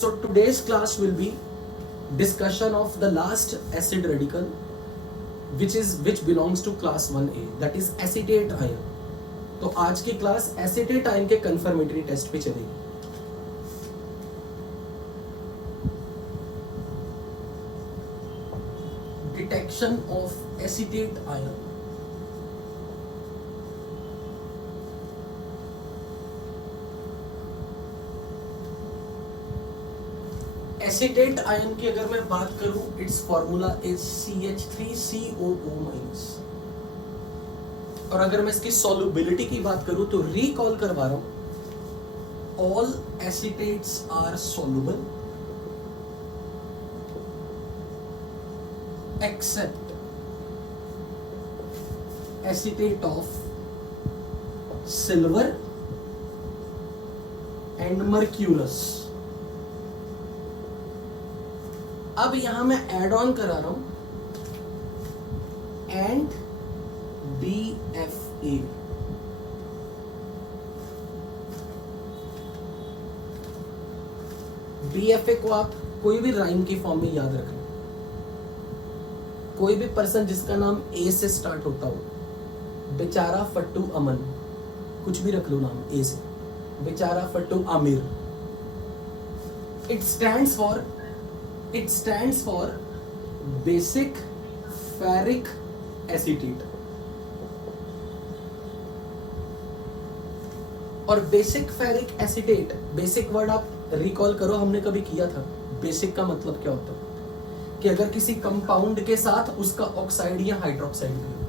So today's class will be discussion of the last acid radical which belongs to class 1A, that is acetate ion. तो आज की class acetate ion के confirmatory test पे चलेगी. Detection of acetate ion. Acetate ion की अगर मैं बात करूं, इट्स फॉर्मूला इज CH3COO-. और अगर मैं इसकी सॉल्युबिलिटी की बात करूं तो रिकॉल करवा रहा हूं, all acetates are soluble except acetate of silver and mercurous. अब यहां मैं एड ऑन करा रहा हूं एंड BFA. BFA को आप कोई भी राइम की फॉर्म में याद रख लो. कोई भी पर्सन जिसका नाम A से स्टार्ट होता हो, बेचारा फट्टू अमन, कुछ भी रख लो नाम A से, बेचारा फट्टू Aamir. It stands for basic ferric acetate. और basic ferric acetate, basic word आप रिकॉल करो, हमने कभी किया था. बेसिक का मतलब क्या होता है कि अगर किसी कंपाउंड के साथ उसका ऑक्साइड या हाइड्रोक्साइड भी,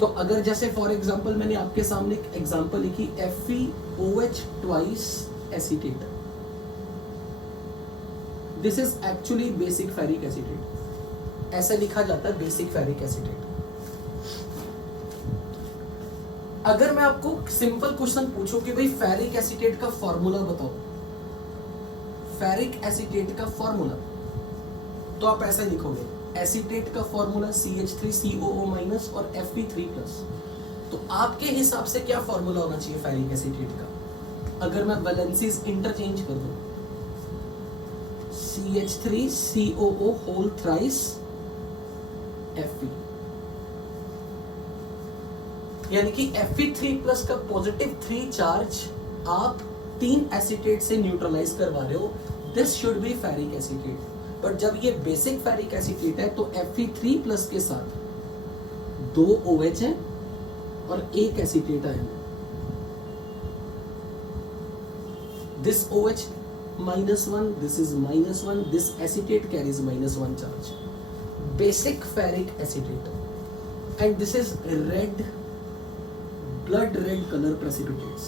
तो अगर जैसे फॉर एग्जांपल मैंने आपके सामने एक एग्जांपल लिखी FeOH twice acetate, this is actually basic ferric acetate. ऐसा लिखा जाता है बेसिक फेरिक एसिटेट. अगर मैं आपको सिंपल क्वेश्चन पूछूं कि भाई फेरिक एसिटेट का फॉर्मूला बताओ, फेरिक एसिटेट का फॉर्मूला, तो आप ऐसा लिखोगे, एसिटेट का फॉर्मूला CH3COO- और Fe3+. तो आपके हिसाब से क्या फॉर्मूला होना चाहिए फेरिक एसिटेट का? अगर मैं वैलेंसीज इंटरचेंज कर दूं, CH3COO होल थ्राइस Fe, यानी कि Fe3+ का पॉजिटिव 3 चार्ज आप 3 एसिटेट से न्यूट्रलाइज करवा रहे हो. This should be ferric acetate. पर जब ये बेसिक फेरिक एसिटेट है तो Fe3+ के साथ 2 OH है और 1 acetate ion. This OH -1, this is -1, this acetate carries -1 charge. Basic ferric acetate, and this is red, blood red color precipitates.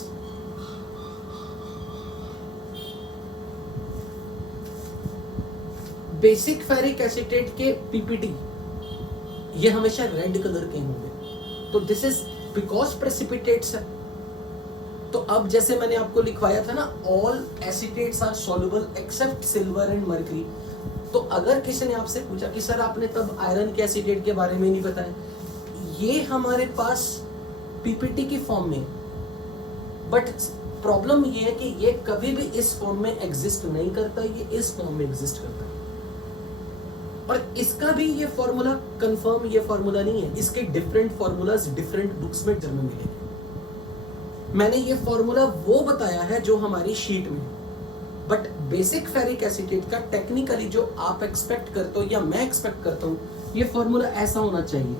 Basic ferric acetate के PPT ये हमेशा रेड कलर के होंगे. तो दिस इज बिकॉज प्रेसिपिटेट्स है. तो अब जैसे मैंने आपको लिखवाया था ना, all acetates are soluble except silver and mercury. तो अगर किसी ने आपसे पूछा कि सर आपने तब आयरन के एसिटेट के बारे में नहीं बताया, ये हमारे पास पीपीटी की फॉर्म में, बट प्रॉब्लम ये है कि ये कभी भी इस फॉर्म में एग्जिस्ट नहीं करता, ये इस फॉर्म में एग्जिस्ट करता है. और इसका भी ये फॉर्मूला कंफर्म ये फॉर्मूला नहीं है, इसके डिफरेंट फॉर्मूलाज डिफरेंट बुक्स में जन्म मिलेंगे. मैंने ये फॉर्मूला वो बताया है जो हमारी शीट में, बट बेसिक फेरिक एसिटेट का टेक्निकली जो आप एक्सपेक्ट करते हो या मैं एक्सपेक्ट करता हूं, ये फॉर्मूला ऐसा होना चाहिए,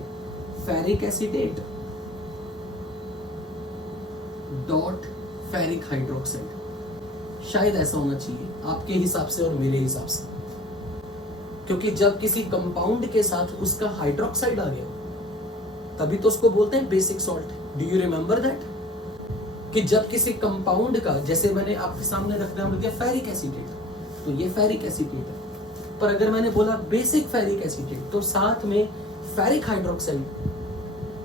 ferric acetate dot ferric hydroxide. शायद ऐसा होना चाहिए आपके हिसाब से और मेरे हिसाब से, क्योंकि जब किसी कंपाउंड के साथ उसका हाइड्रोक्साइड आ गया तभी तो उसको बोलते हैं basic salt. Do you remember that? कि जब किसी कंपाउंड का, जैसे मैंने आपके सामने रखना बोल दिया फेरिक एसिटेट, तो ये फेरिक एसिटेट है. पर अगर मैंने बोला बेसिक फेरिक एसिटेट, तो साथ में फेरिक हाइड्रोक्साइड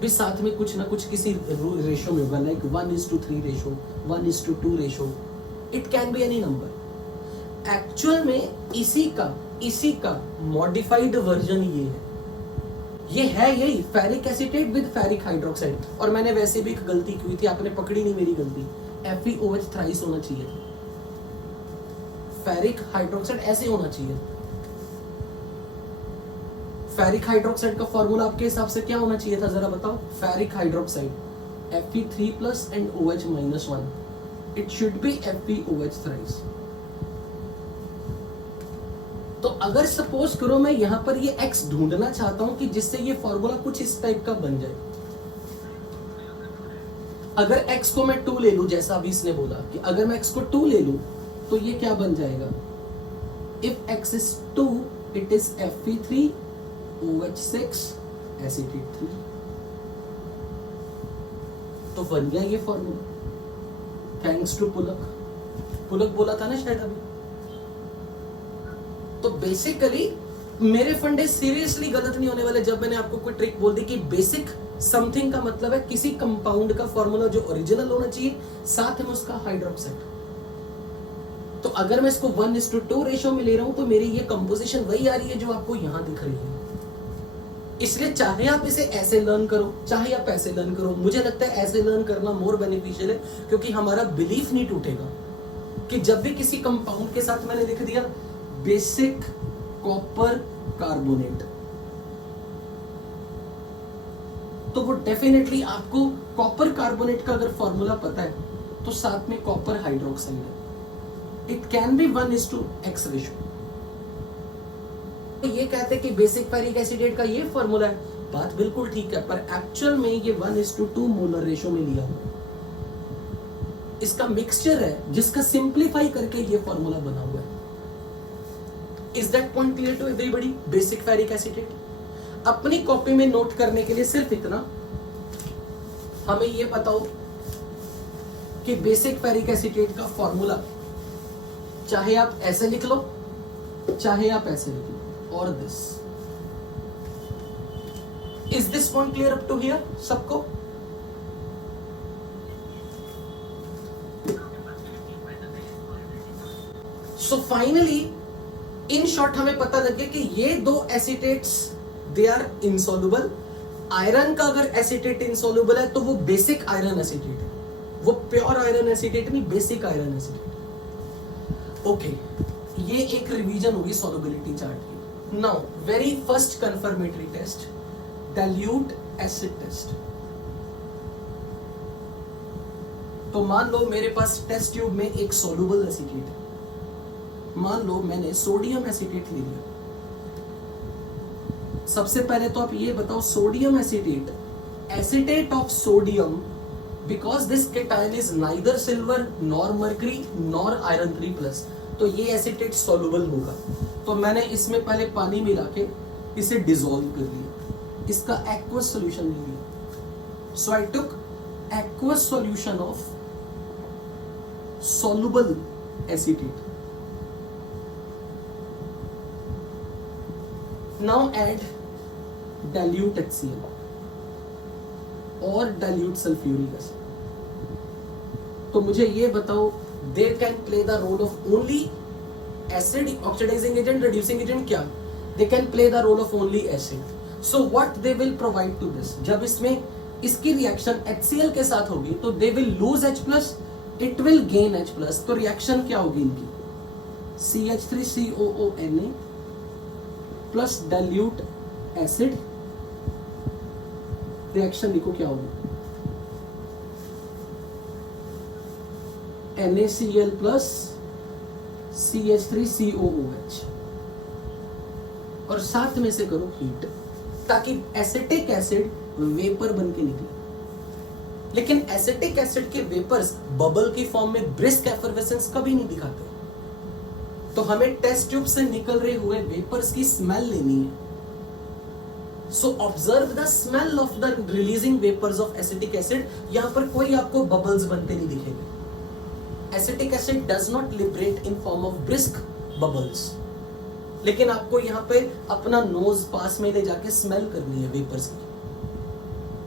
भी साथ में कुछ ना कुछ किसी रेशो में होगा, like 1:3 ratio, 1:2 ratio, it can be any number. Actual में इसी का मॉडिफाइड वर्जन ये है. ये है यही ferric acetate with ferric hydroxide. और मैंने वैसे भी एक गलती की थी, आपने पकड़ी नहीं मेरी गलती, FeOH थ्राइस होना चाहिए. फेरिक हाइड्रोक्साइड ऐसे होना चाहिए। फेरिक हाइड्रोक्साइड का फॉर्मूला आपके हिसाब से क्या होना चाहिए था, जरा बताओ। Ferric hydroxide Fe3+ and OH-1, it should be FeOH thrice। तो अगर सपोज करो मैं यहां पर ये x ढूंढना चाहता हूं कि जिससे ये फॉर्मूला कुछ इस टाइप का बन जाए। अगर x को मैं 2 ले लूं, जैसा अभी इसने बोला कि अगर मैं x को 2 ले लूं तो ये क्या बन जाएगा, if x is 2 it is Fe3OH6 acetate 3। तो बन गया ये फॉर्मूला थैंक्स टू पुलक बोला था ना शायद अभी। तो बेसिकली मेरे फंडे सीरियसली गलत नहीं होने वाले जब मैंने आपको कोई ट्रिक बोल दी कि बेसिक समथिंग का मतलब है किसी कंपाउंड का फॉर्मूला जो ओरिजिनल होना चाहिए, साथ में उसका हाइड्रोक्साइड। तो अगर मैं इसको 1:2 रेशो में ले रहा हूं तो मेरी ये कंपोजिशन वही आ रही है जो आपको यहां दिख रही है। इसलिए चाहे आप इसे ऐसे लर्न करो, चाहे आप ऐसे लर्न करो, मुझे लगता है ऐसे लर्न करना मोर बेनिफिशियल है, क्योंकि हमारा बिलीफ नहीं टूटेगा कि जब भी किसी कंपाउंड के साथ मैंने लिख दिया बेसिक कॉपर कार्बोनेट, तो वो डेफिनेटली आपको कॉपर कार्बोनेट का अगर फॉर्मूला पता है तो साथ में कॉपर हाइड्रोक्साइड है। It can be 1:x ratio. ये कहते हैं कि बेसिक फेरिक एसिडेट का ये फॉर्मूला है, बात बिल्कुल ठीक है, पर एक्चुअल में ये 1:2 मोलर रेशो में लिया हुआ। इसका मिक्सचर है जिसका सिंप्लीफाई करके ये फॉर्मूला बना हुआ है। Is that point clear to everybody? Basic ferric acetate अपनी कॉपी में नोट करने के लिए सिर्फ इतना, हमें ये बताओ कि बेसिक फेरिक एसिडेट का फॉर्मूला चाहे आप ऐसे लिख लो, चाहे आप ऐसे लिख लो, और this. Is this point clear up to here सबको? सो फाइनली इन शॉर्ट हमें पता लग गया कि ये दो एसिटेट्स दे आर इनसॉल्युबल। आयरन का अगर एसिटेट इनसॉल्युबल है तो वो बेसिक आयरन एसिटेट है, वो प्योर आयरन एसिटेट नहीं, बेसिक आयरन एसिटेट। ओके, ये एक रिवीजन होगी सॉल्युबिलिटी चार्ट की। Now very first confirmatory test, dilute acid test. तो मान लो मेरे पास टेस्ट ट्यूब में एक सॉल्युबल एसिटेट है, मान लो मैंने सोडियम एसिटेट ले लिया। सबसे पहले तो आप ये बताओ, sodium acetate, acetate of sodium, because this cation is neither silver nor mercury nor iron 3+, तो ये एसिटेट सॉल्युबल होगा। तो मैंने इसमें पहले पानी मिला के इसे डिसॉल्व कर लिया, इसका एक्वस सॉल्यूशन ले लिया। So I took aqueous solution of soluble acetate. Now add dilute HCl और dilute sulfuric acid। तो मुझे ये बताओ, they can play the role of only acid, oxidizing agent, reducing agent, क्या? They can play the role of only acid. So what they will provide to this? जब इसमें इसकी reaction HCl के साथ होगी तो they will lose H+, it will gain H+, तो reaction क्या होगी इनकी? CH3COONA plus dilute acid, reaction लिखो क्या होगी? NaCl प्लस CH3COOH, और साथ में से करो हीट, ताकि एसिटिक एसिड वेपर बन के निकले। लेकिन एसिटिक एसिड के वेपर्स बबल की फॉर्म में ब्रिस्क एफर्वेसेंस कभी नहीं दिखाते, तो हमें टेस्ट ट्यूब से निकल रहे हुए वेपर्स की स्मेल लेनी है। So observe the smell of the releasing vapours of acetic acid. यहां पर कोई आपको बबल्स बनते नहीं दिखेंगे। Acetic acid does not liberate in form of brisk bubbles, लेकिन आपको यहां पे अपना नोज पास में ले जाके स्मेल करनी है वेपर्स की,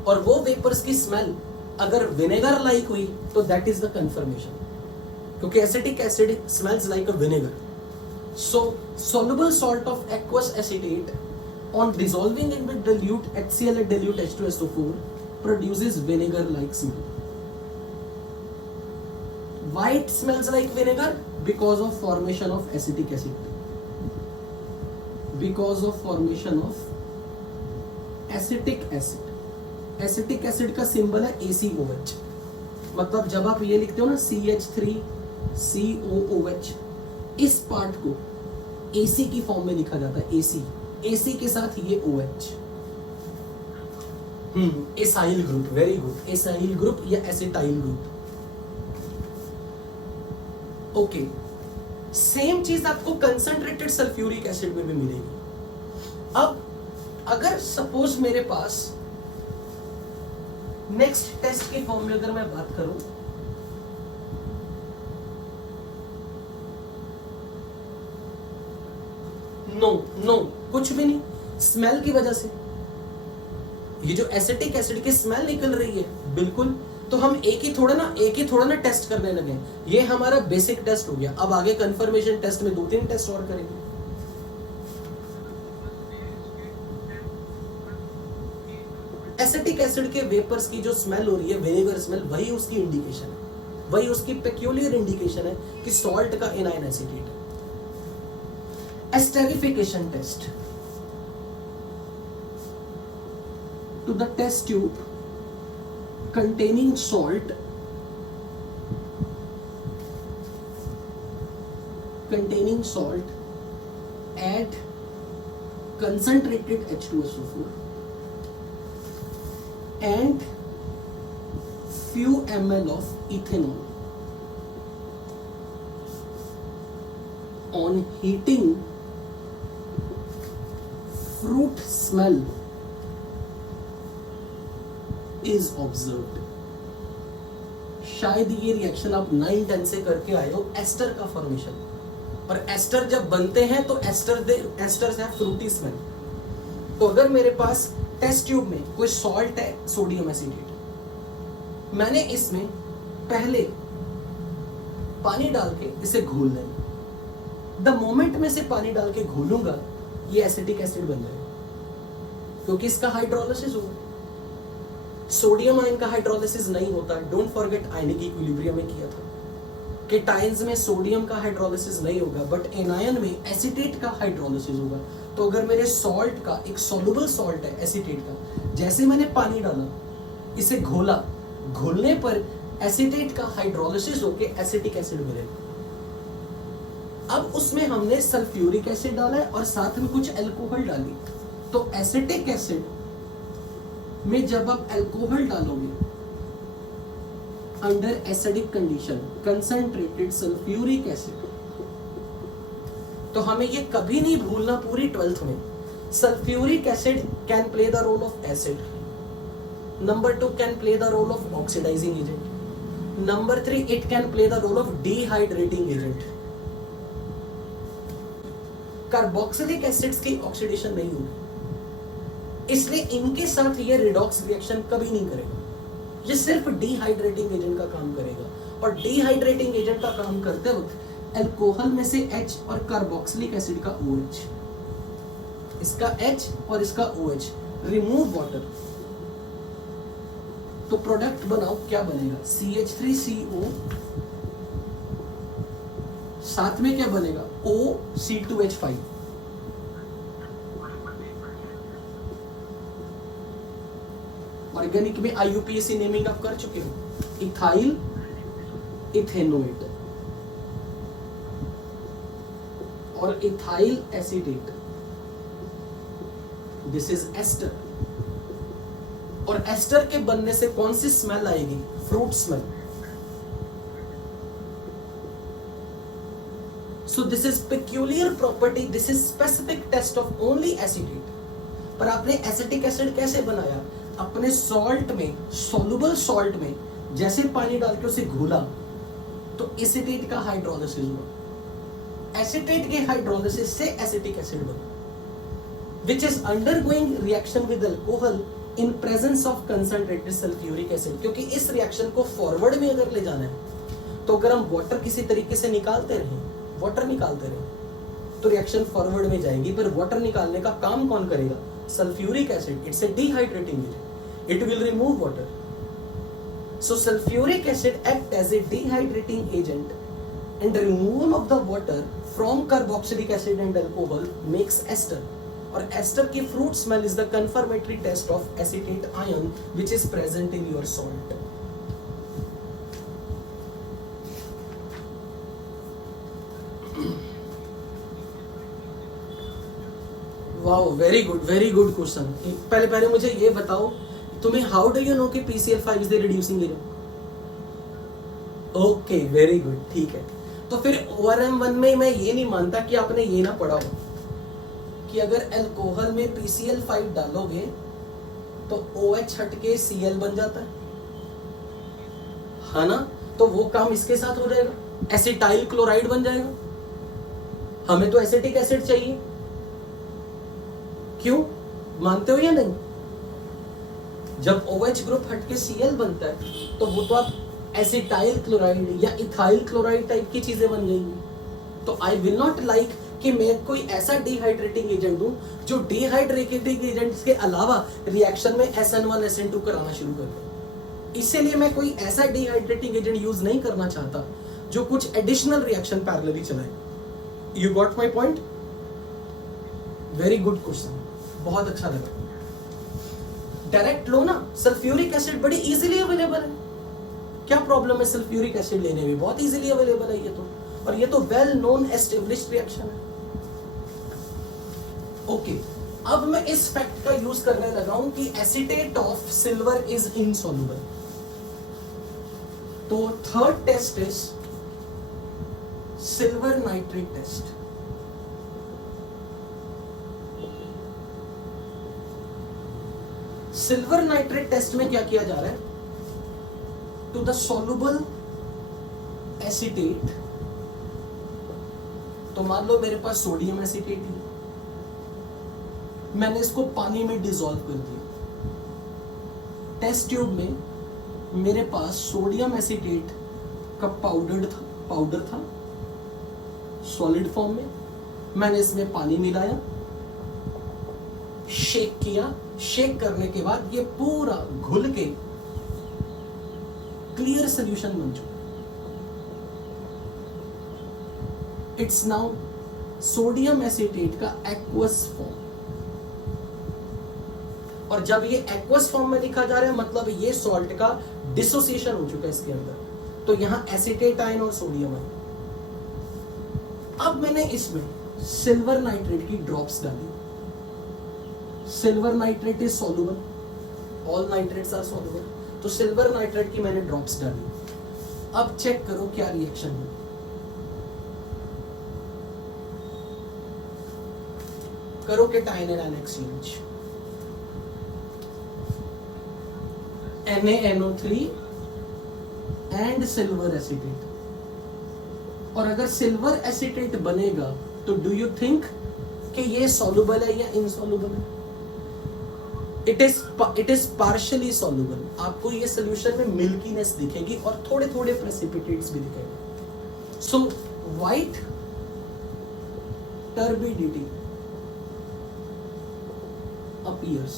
और वो वेपर्स की स्मेल अगर विनेगर लाइक हुई तो दैट इज द कंफर्मेशन, क्योंकि acetic acid smells like a vinegar. So soluble salt of aqueous acetate on dissolving it with dilute HCl and dilute H2SO4 produces vinegar like smell. Why it smells like vinegar? Because of formation of acetic acid. Because of formation of acetic acid. Acetic acid का symbol है ACOH. मतलब जब आप ये लिखते हो ना CH3COOH, इस पार्ट को AC की फॉर्म में लिखा जाता है. AC के साथ ये OH. Acyl group. Very good. Acyl group या एसिटाइल ग्रुप. ओके. सेम चीज आपको कंसंट्रेटेड सल्फ्यूरिक एसिड में भी मिलेगी. अब अगर सपोज मेरे पास नेक्स्ट टेस्ट के फॉर्म में अगर मैं बात करूं, नो कुछ भी नहीं, स्मेल की वजह से ये जो एसिटिक एसिड की स्मेल निकल रही है, बिल्कुल. तो हम एक ही थोड़ा ना टेस्ट करने लगे. ये हमारा बेसिक टेस्ट हो गया. अब आगे कंफर्मेशन टेस्ट में 2-3 टेस्ट और करेंगे. एसिटिक एसिड के वेपर्स की जो स्मेल हो रही है, विनेगर स्मेल, वही उसकी इंडिकेशन है, वही उसकी पेक्यूलियर इंडिकेशन है कि सॉल्ट का एनायन एसिटेट है. Esterification test. To the test tube containing salt add concentrated H2SO4 and few ml of ethanol. On heating, fruit smell is observed. शायद ये रिएक्शन आप 9-10 से करके आए हो. एस्टर का फॉर्मेशन, और एस्टर जब बनते हैं तो एस्टर से फ्रूटी स्मेल. तो अगर मेरे पास टेस्ट ट्यूब में कोई सॉल्ट है, सोडियम एसिटेट, मैंने इसमें पहले पानी डाल के इसे घोल लेना. द मोमेंट में से पानी डाल के घोलूंगा, ये एसिटिक एसिड बन जाएगा, क्योंकि इसका हाइड्रोलिसिस होगा. सोडियम आयन का हाइड्रोलिसिस नहीं होता. डोंट फॉरगेट, आयनिक इक्विलिब्रियम में किया था कि टाइन्स में सोडियम का हाइड्रोलिसिस नहीं होगा, बट एनायन में एसिटेट का हाइड्रोलिसिस होगा. तो अगर मेरे सॉल्ट का एक सॉल्युबल सॉल्ट है एसिटेट का, जैसे मैंने पानी डाला, इसे घोला, घोलने पर एसिटेट का हाइड्रोलिसिस होकर एसिटिक एसिड मिलेगा. अब उसमें हमने सल्फ्यूरिक एसिड डाला है और साथ में कुछ अल्कोहल डाली. तो एसिटिक एसिड में जब आप अल्कोहल डालोगे under acidic condition, concentrated sulphuric acid, तो हमें ये कभी नहीं भूलना पूरी 12th में. Sulphuric acid can play the role of acid. Number 2 can play the role of oxidising agent. Number 3 it can play the role of dehydrating agent. Carboxylic acids की oxidation नहीं होगी, इसलिए इनके साथ ये रिडॉक्स रिएक्शन कभी नहीं करेगा. ये सिर्फ डिहाइड्रेटिंग एजेंट का काम करेगा. और डिहाइड्रेटिंग एजेंट का काम करते वक्त अल्कोहल में से H और कार्बोक्सिलिक एसिड का OH, इसका H और इसका OH, रिमूव वाटर, तो प्रोडक्ट बनाओ. क्या बनेगा? CH3CO, साथ में क्या बनेगा? OC2H5. ऑर्गेनिक में IUPAC नेमिंग आप कर चुके हो. इथाइल इथेनोएट और ethyl acetate, this is ester. और एस्टर के बनने से कौन सी स्मेल आएगी? Fruit smell. So this is peculiar property, this is specific test of only acetate. पर आपने एसिटिक एसिड कैसे बनाया? अपने सॉल्ट में, सॉल्युबल सॉल्ट में जैसे पानी डाल के उसे घोला, तो एसिटेट का हाइड्रोलिसिस हुआ. एसिटेट के हाइड्रोलिसिस से एसिटिक एसिड बना, which is undergoing reaction with alcohol in presence of concentrated sulfuric acid. क्योंकि इस रिएक्शन को फॉरवर्ड में अगर ले जाना है, तो अगर हम वाटर किसी तरीके से निकालते रहे, तो रिएक्शन फॉरवर्ड में जाएगी. पर वाटर निकालने का काम कौन करेगा? Sulphuric acid. It's a dehydrating agent, it will remove water. So sulfuric acid act as a dehydrating agent, and removal of the water from carboxylic acid and alcohol makes ester. और ester की fruit smell is the confirmatory test of acetate ion which is present in your salt. Wow, very good question. पहले मुझे ये बताओ, तुम्हें how do you know कि PCl5 is the reducing agent? Okay, very good, ठीक है. तो फिर ORM1 में मैं ये नहीं मानता कि आपने ये ना पढ़ा हो कि अगर अल्कोहल में PCl5 डालोगे तो OH हट के Cl बन जाता है ना? तो वो काम इसके साथ हो जाएगा, एसिटाइल क्लोराइड बन जाएगा. हमें तो एसिटिक एसिड चाहिए. क्यों, मानते हो या नहीं? जब OH ग्रुप हट के Cl बनता है तो वो तो आप एसिटाइल क्लोराइड या इथाइल क्लोराइड टाइप की चीजें बन जाएंगी. तो आई विल नॉट लाइक कि मैं कोई ऐसा डिहाइड्रेटिंग एजेंट दूं जो डिहाइड्रेटिंग एजेंट्स के अलावा रिएक्शन में SN1 SN2 कराना शुरू कर दे. इसीलिए मैं कोई ऐसा डिहाइड्रेटिंग एजेंट यूज नहीं करना चाहता जो कुछ एडिशनल रिएक्शन पैरेलली चलाए. You got my point? Very good question, बहुत अच्छा लगा. डायरेक्ट लो ना, सल्फ्यूरिक एसिड बड़ी इजीली अवेलेबल है. क्या प्रॉब्लम है सल्फ्यूरिक एसिड लेने में? बहुत इजीली अवेलेबल है ये तो, और ये तो वेल नोन एस्टेब्लिश्ड रिएक्शन है. ओके, अब मैं इस फैक्ट का यूज करने लगा हूं कि acetate of silver is insoluble. तो third test is silver nitrate test. Silver nitrate test में क्या किया जा रहा है? टू द सॉल्युबल एसिटेट, तो मान लो मेरे पास सोडियम एसिटेट है, मैंने इसको पानी में डिसॉल्व कर दिया. टेस्ट ट्यूब में मेरे पास सोडियम एसिटेट का पाउडर था सॉलिड फॉर्म में. मैंने इसमें पानी मिलाया, शेक किया. शेक करने के बाद ये पूरा घुल के क्लियर सॉल्यूशन बन चुका. इट्स नाउ सोडियम एसिटेट का एक्वस फॉर्म. और जब ये एक्वस फॉर्म में लिखा जा रहा है मतलब ये सॉल्ट का डिसोसिएशन हो चुका है इसके अंदर. तो यहां एसिटेट आयन और सोडियम आयन. अब मैंने इसमें सिल्वर नाइट्रेट की ड्रॉप्स डाली. Silver nitrate is soluble, all nitrates are soluble. तो सिल्वर नाइट्रेट की मैंने ड्रॉप्स डाली. अब चेक करो क्या रिएक्शन है. करो cation and ion exchange. NaNO3 and silver acetate. और अगर सिल्वर एसिटेट बनेगा तो डू यू थिंक कि ये सॉल्युबल है या इनसॉल्युबल है? It is partially soluble. आपको ये सॉल्यूशन में मिल्कीनेस दिखेगी और थोड़े थोड़े प्रेसिपिटेट्स भी दिखेंगे. सो व्हाइट टर्बिडिटी अपीयर्स.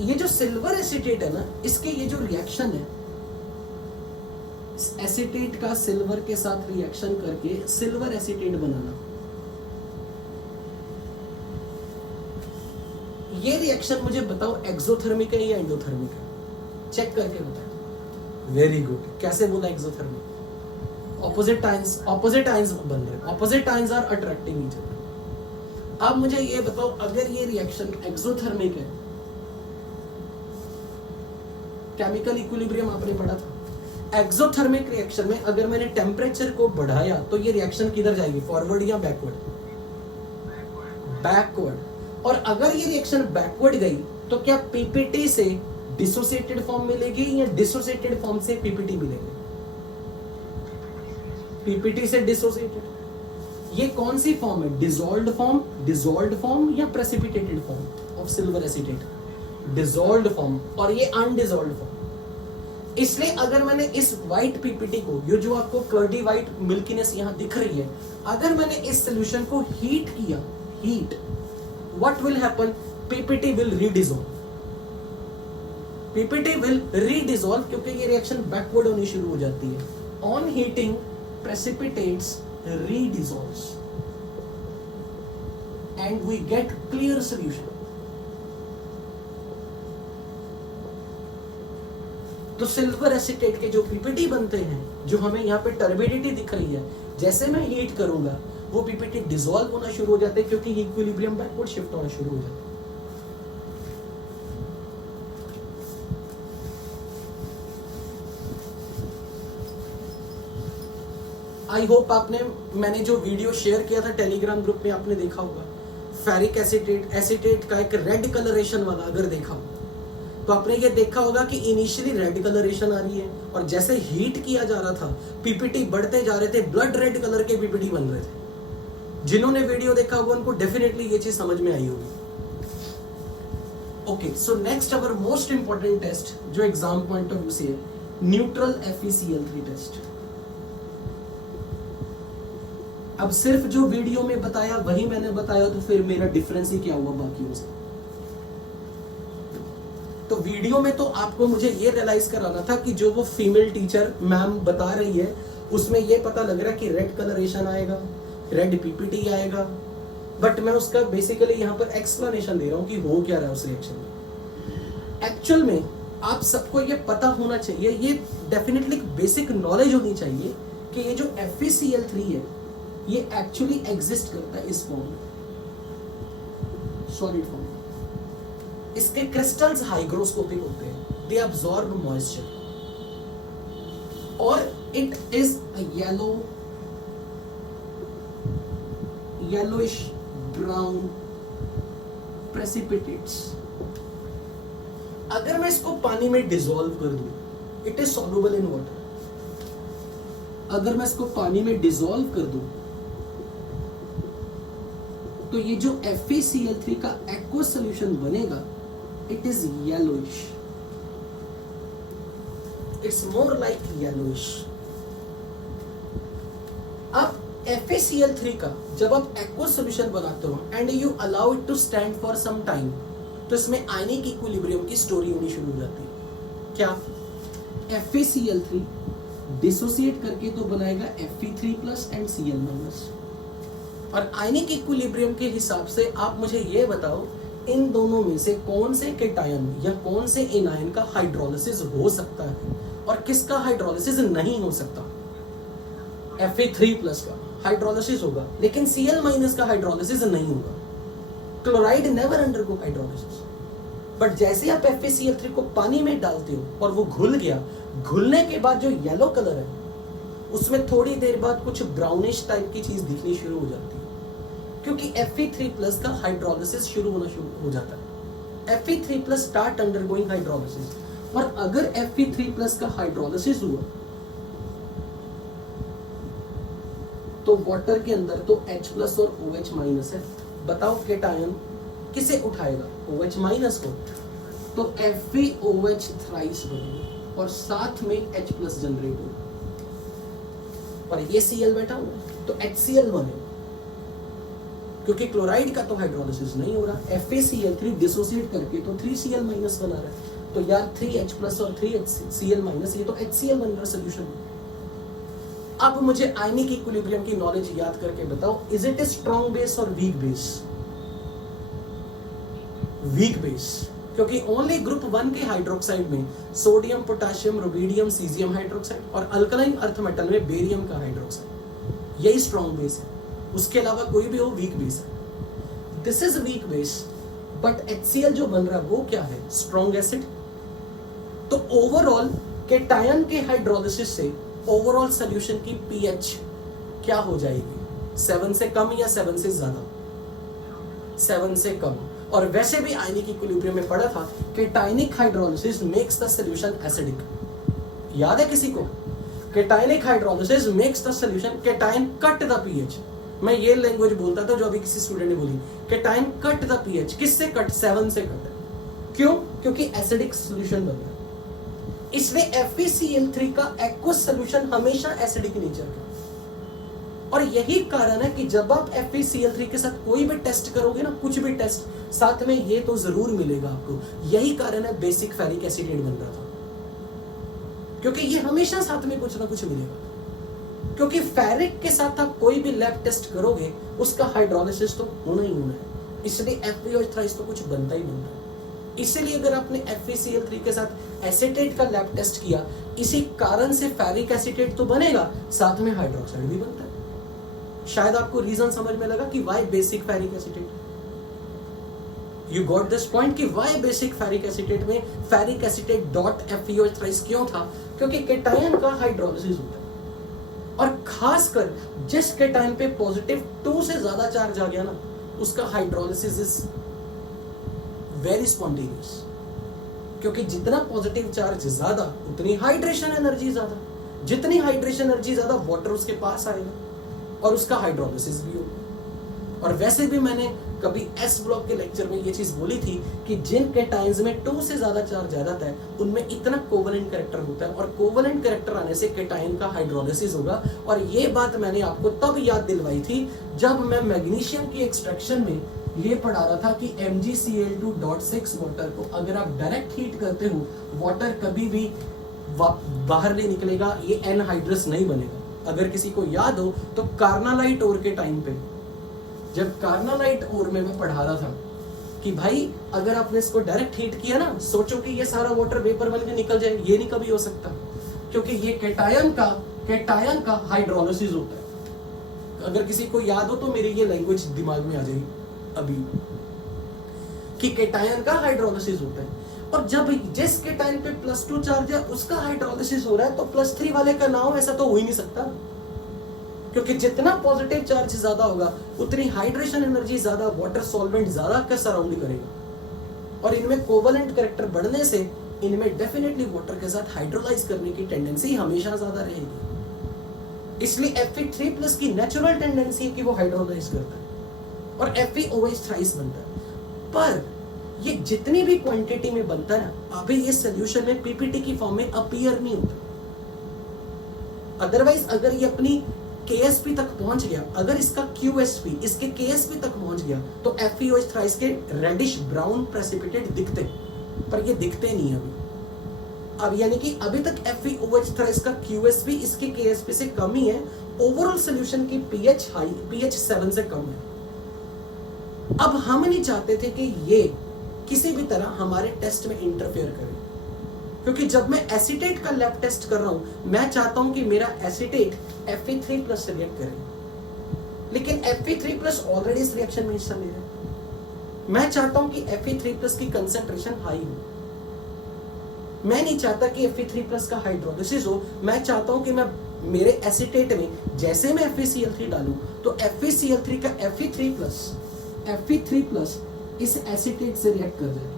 ये जो सिल्वर एसिटेट है ना, इसके ये जो रिएक्शन है, एसिटेट का सिल्वर के साथ रिएक्शन करके सिल्वर एसिटेट बनाना, ये रिएक्शन मुझे बताओ एक्सोथर्मिक है या एंडोथर्मिक है? चेक करके बताओ. Very good. कैसे बोला एक्सोथर्मिक? ऑपोजिट आयंस बन रहे हैं. Opposite ions are attracting each other. अब मुझे ये बताओ, अगर ये रिएक्शन एक्सोथर्मिक है, केमिकल इक्विलिब्रियम आपने पढ़ा था. एक्सोथर्मिक रिएक्शन में अगर मैंने टेम्परेचर को बढ़ाया तो ये रिएक्शन किधर जाएगी, फॉरवर्ड या बैकवर्ड? बैकवर्ड. और अगर ये रिएक्शन बैकवर्ड गई तो क्या पीपीटी से डिसोसिएटेड फॉर्म मिलेगी या डिसोसिएटेड फॉर्म से पीपीटी मिलेगी? पीपीटी से डिसोसिएटेड. ये कौन सी फॉर्म है? डिसॉल्व्ड फॉर्म या precipitated form of silver acetate? Dissolved form. और ये अनडिसॉल्व्ड फॉर्म. इसलिए अगर मैंने इस व्हाइट पीपीटी को, ये जो आपको कर्डी व्हाइट मिल्कीनेस यहां दिख रही है, अगर मैंने इस सॉल्यूशन को हीट किया, heat, what will happen? PPT will redissolve. PPT will redissolve क्योंकि ये रिएक्शन बैकवर्ड होनी शुरू हो जाती है. On heating precipitates redissolves and we get clear solution. तो सिल्वर एसीटेट के जो पीपीटी बनते हैं, जो हमें यहाँ पे टर्बिडिटी दिख रही है, जैसे मैं हीट करूंगा वो पीपीटी डिसॉल्व होना शुरू हो जाते हैं क्योंकि इक्विलिब्रियम बैकवर्ड शिफ्ट होना शुरू हो जाता है. आई होप मैंने जो वीडियो शेयर किया था टेलीग्राम ग्रुप में आपने देखा होगा. फेरिक एसीटेट का एक रेड कलरेशन वाला अगर देखा हो तो आपने ये देखा होगा कि इनिशियली रेड कलरेशन आ रही है और जैसे हीट किया जा रहा था पीपीटी बढ़ते जा रहे थे, ब्लड रेड कलर के पीपीटी बन रहे थे. जिन्होंने वीडियो देखा होगा उनको डेफिनेटली ये चीज समझ में आई होगी. Okay, so next our most important test जो एग्जाम पॉइंट ऑफ व्यू से है, न्यूट्रल FeCl3 टेस्ट. अब सिर्फ जो वीडियो में बताया वही मैंने बताया तो फिर मेरा डिफरेंस ही क्या हुआ बाकियों से. तो वीडियो में तो आपको मुझे ये रियलाइज कराना था कि जो वो फीमेल टीचर मैम बता रही है उसमें ये पता लग रहा है कि रेड कलरेशन आएगा, रेड पीपीटी आएगा, बट मैं उसका बेसिकली यहाँ पर एक्सप्लेनेशन दे रहा हूँ कि हो क्या रहा है उस रिएक्शन में. एक्चुअल में आप सबको ये पता होना चाहिए, ये डेफिनेटली बेसिक नॉलेज होनी चाहिए कि ये जो FeCl3 है ये एक्चुअली एग्जिस्ट करता है इस फॉर्म में, सॉलिड फॉर्म में. इसके क्रिस्टल्स हाइग्रोस्कोपिक होते हैं, दे अब्सॉर्ब मॉइस्चर और it is yellowish brown precipitates. अगर मैं इसको पानी में डिसॉल्व कर दूं, it is soluble in water. अगर मैं इसको पानी में डिसॉल्व कर दूं तो ये जो FeCl3 का एक्वस सॉल्यूशन बनेगा it is yellowish. It's more like yellowish. अब FeCl3 का जब आप एक्वस सॉल्यूशन बनाते हो and you allow it to stand for some time तो इसमें आयनिक इक्विलिब्रियम की स्टोरी होनी शुरू हो जाती है. क्या FeCl3 डिसोसिएट करके तो बनाएगा Fe3+ एंड Cl-. और आयनिक इक्विलिब्रियम के हिसाब से आप मुझे ये बताओ इन दोनों में से कौन से केटायन या कौन से एनायन का हाइड्रोलिसिस हो सकता है और किसका हाइड्रोलिसिस नहीं हो सकता. Fe3+ का हाइड्रोलिसिस होगा लेकिन Cl- का हाइड्रोलिसिस नहीं होगा. Chloride never undergo hydrolysis. But जैसे आप FeCl3 को पानी में डालते हो और वो घुल गया, घुलने के बाद जो येलो कलर है उसमें थोड़ी देर बाद कुछ ब्राउनिश टाइप की चीज दिखनी शुरू हो जाती है क्योंकि Fe3+ का हाइड्रोलिसिस शुरू होना शुरू हो जाता है. Fe3+ start undergoing hydrolysis. और अगर Fe3+ का हाइड्रोलिसिस हुआ तो वाटर के अंदर तो H+ और OH- है. बताओ केटायन किसे उठाएगा? OH- को. तो FeOH थ्राइस बनेगा और साथ में H+ जनरेट होगा और ये Cl बैठा हुआ तो HCl बनेगा क्योंकि क्लोराइड का तो हाइड्रोलिसिस नहीं हो रहा. FeCl3 डिसोसिएट करके तो 3Cl- बना रहा है तो यार 3H+ और 3Cl- ये तो HCl बन रहा है सोल्यूशन. अब मुझे आयनिक इक्विलिब्रियम की नॉलेज याद करके बताओ, is it a strong base और वीक बेस? वीक बेस, क्योंकि ओनली ग्रुप 1 के हाइड्रोक्साइड में sodium, potassium, rubidium, caesium hydroxide और अल्कलाइन अर्थ मेटल में बेरियम का हाइड्रोक्साइड, यही स्ट्रॉन्ग बेस है. उसके अलावा कोई भी हो वीक बेस है. This is weak base but HCl जो बन रहा है वो क्या है? Strong acid. तो ओवरऑल केटायन के हाइड्रोलिसिस से ओवरऑल सॉल्यूशन की pH क्या हो जाएगी? 7 से कम या 7 से ज्यादा? 7 से कम. और वैसे भी आयनिक इक्विलिब्रियम में पढ़ा था cationic hydrolysis makes the solution acidic. याद है किसी को? Cationic hydrolysis makes the solution, cation cut the pH. मैं ये लैंग्वेज बोलता था जो अभी किसी स्टूडेंट ने बोली, केटायन कट द pH. किससे कट? 7 से कट. क्यों? क्योंकि एसिडिक सॉल्यूशन बन रहा है. इसलिए FeCl3 का एक्वस सॉल्यूशन हमेशा एसिडिक नेचर का. और यही कारण है कि जब आप FeCl3 के साथ कोई भी टेस्ट करोगे ना, कुछ भी टेस्ट, साथ में ये तो जरूर मिलेगा आपको। यही कारण है बेसिक फेरिक एसिटेट बन रहा था, क्योंकि ये हमेशा साथ में कुछ ना कुछ मिलेगा। क्योंकि फेरिक के साथ आप कोई भी लैब टेस्ट करोगे उसका हाइड्रोलिसिस तो होना ही होना है, इसलिए FeOH थ्राइस तो कुछ बनता ही बनता है। इसलिए अगर आपने FeCl3 के साथ एसिटेट का लैब टेस्ट किया, इसी कारण से फेरिक एसिटेट तो बनेगा, साथ में हाइड्रोक्साइड भी बनता है। शायद आपको रीजन समझ में लगा कि why basic ferric acetate. You got this point कि वाई बेसिक फेरिक एसिटेट में ferric acetate dot FeOH thrice क्यों था? क्योंकि केटायन का हाइड्रोलिसिस होता है, और खासकर जिस केटायन पे पॉजिटिव 2 से ज्यादा चार्ज आ गया ना, उसका हाइड्रोलिसिस इज वेरी स्पॉन्टेनियस। क्योंकि जितना पॉजिटिव चार्ज ज्यादा उतनी हाइड्रेशन एनर्जी ज्यादा, जितनी हाइड्रेशन एनर्जी ज्यादा वाटर उसके पास आएगा और उसका हाइड्रोलिसिस भी होगा। और वैसे भी मैंने कभी एस ब्लॉक के लेक्चर में ये चीज बोली थी कि जिन केटायंस में 2 से ज्यादा चार्ज आ जाता है उनमें इतना कोवेलेंट कैरेक्टर होता है, और कोवेलेंट कैरेक्टर आने से केटायन का हाइड्रोलिसिस होगा। और ये बात मैंने आपको तब याद दिलवाई थी जब मैं मैग्नीशियम की एक्सट्रैक्शन में ये पढ़ा रहा था कि MgCl2.6 वाटर को अगर आप डायरेक्ट हीट करते हो, वाटर कभी भी बाहर नहीं निकलेगा, ये एनहाइड्रस नहीं बनेगा। अगर किसी को याद हो तो कार्नालाइट ओर के टाइम पे, जब कार्नालाइट ओर में मैं पढ़ा रहा था कि भाई अगर आपने इसको डायरेक्ट हीट किया ना, सोचो कि ये सारा वाटर वेपर बन के निकल जाए, ये नहीं कभी हो सकता, क्योंकि ये केटायन का हाइड्रोलिसिस होता है। अगर किसी को याद हो तो मेरी ये लैंग्वेज दिमाग में आ जाएगी अभी, कि केटायन का हाइड्रोलिसिस होता है। और जब जिस केटायन पे +2 चार्ज है उसका हाइड्रोलिसिस हो रहा है, तो +3 वाले का ना हो ऐसा तो हो ही नहीं सकता, क्योंकि जितना पॉजिटिव चार्ज ज्यादा होगा उतनी हाइड्रेशन एनर्जी ज्यादा, वाटर सॉल्वेंट ज्यादा का सराउंड करेगा, और इनमें कोवेलेंट कैरेक्टर बढ़ने से इनमें डेफिनेटली वाटर के साथ हाइड्रोलाइज करने की टेंडेंसी हमेशा ज्यादा रहेगी। इसलिए Fe3+ की नेचुरल टेंडेंसी है कि वो हाइड्रोलाइज करता है और FeOH थ्राइस बनता है। पर ये जितनी भी क्वांटिटी में बनता है ना, अभी ये सोल्यूशन में पीपीटी की फॉर्म में अपीयर नहीं होता। अदरवाइज अगर ये अपनी KSP तक पहुंच गया, अगर इसका QSP इसके KSP तक पहुंच गया, तो FeOH थ्राइस के रेडिश ब्राउन प्रेसिपिटेट दिखते, पर ये दिखते नहीं अभी। अब यानी कि अभी तक FeOH थ्राइस का QSP इसके KSP से कम ही है, ओवरऑल सोल्यूशन की pH हाई, pH 7 से कम है। अब हम नहीं चाहते थे कि ये किसी भी तरह हमारे टेस्ट में इंटरफेयर करे, क्योंकि जब मैं एसिटेट का लैब टेस्ट कर रहा हूं, मैं चाहता हूं कि मेरा एसिटेट Fe3+ से रिएक्ट करे, लेकिन Fe3+ ऑलरेडी इस रिएक्शन में हिस्सा ले रहा है। मैं चाहता हूं कि Fe3+ की कंसेंट्रेशन हाई हो, मैं नहीं चाहता कि Fe3+ का हाइड्रोलिसिस हो। मैं चाहता हूं कि मैं मेरे एसिटेट में जैसे मैं FeCl3 डालूं तो FeCl3 का Fe3+ इस एसिटेट से रिएक्ट कर जाए।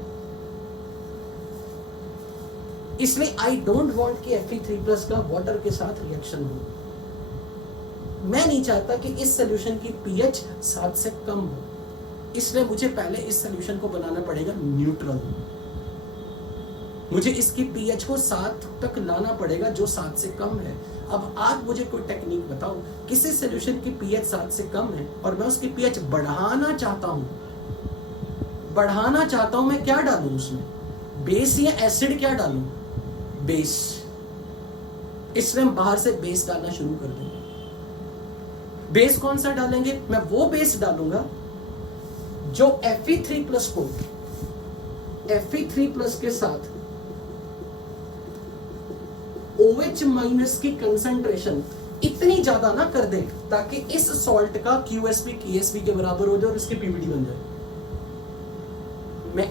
इसलिए आई डोंट वांट कि Fe3+ का वाटर के साथ रिएक्शन हो। मैं नहीं चाहता कि इस सोल्यूशन की pH 7 से कम हो, इसलिए मुझे पहले इस सोल्यूशन को बनाना पड़ेगा न्यूट्रल। मुझे इसकी pH को 7 तक लाना पड़ेगा, जो 7 से कम है। अब आप मुझे कोई टेक्निक बताओ, किसी सोल्यूशन की pH 7 से कम है और मैं उसकी pH बढ़ाना चाहता हूं, मैं क्या डालूं उसमें? बेस या एसिड क्या डालूं? बेस। इसलिए हम बाहर से बेस डालना शुरू कर देंगे। बेस कौन सा डालेंगे? मैं वो बेस डालूंगा जो Fe3+ को Fe3+ के साथ OH- की कंसंट्रेशन इतनी ज्यादा ना कर दे ताकि इस सॉल्ट का QSP KSP के बराबर हो जाए और इसके PPT बन जाए।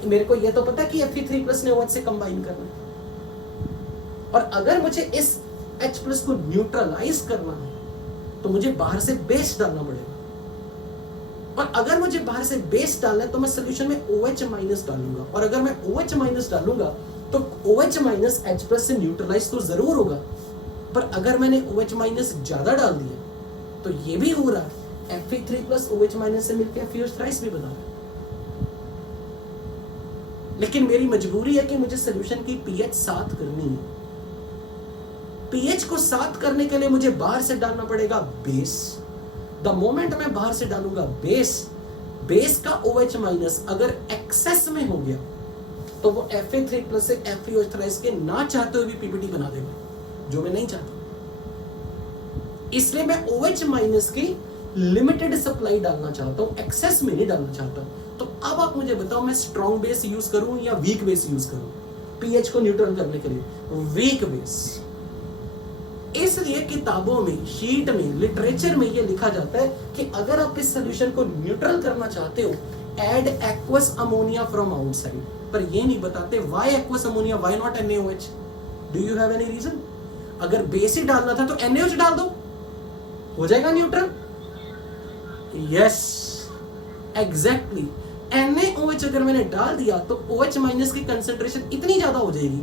मेरे को ये तो पता है कि Fe3+ ने OH से कंबाइन करना है, और अगर मुझे इस H+ को न्यूट्रलाइज करना है तो मुझे बाहर से बेस डालना पड़ेगा, और अगर मुझे बाहर से बेस डालना है तो मैं सोल्यूशन में OH- डालूंगा, और अगर मैं OH- डालूंगा तो OH- H+ से न्यूट्रलाइज तो जरूर होगा, पर अगर मैंने OH- ज्यादा डाल दिया तो ये भी हो रहा है, Fe3+ OH- से मिलकर FeOH थ्राइस भी बना रहा है। लेकिन मेरी मजबूरी है कि मुझे सोल्यूशन की pH 7 करनी है। pH को 7 करने के लिए मुझे बाहर से डालना पड़ेगा बेस, द मोमेंट मैं बाहर से डालूंगा बेस का OH माइनस अगर एक्सेस में हो गया तो वो Fe3 प्लस से FeOH थ्राइस के ना चाहते हुए भी पीपीटी बना देगा, जो मैं नहीं चाहता। इसलिए मैं OH माइनस की लिमिटेड सप्लाई डालना चाहता हूं, एक्सेस में नहीं डालना चाहता। तो अब आप मुझे बताओ मैं स्ट्रॉन्ग बेस यूज करूं या वीक बेस यूज करूं पीएच को न्यूट्रल करने के लिए? Weak base. इसलिए किताबों में, शीट में, लिटरेचर में ये लिखा जाता है कि अगर आप इस सॉल्यूशन को न्यूट्रल करना चाहते हो, add aqueous ammonia from outside. पर ये नहीं बताते why aqueous ammonia, why not NaOH? Do you have any reason? अगर बेस ही डालना था तो NaOH डाल दो, हो जाएगा न्यूट्रल। Yes, exactly. NaOH अगर मैंने डाल दिया तो OH माइनस की कंसेंट्रेशन इतनी ज्यादा हो जाएगी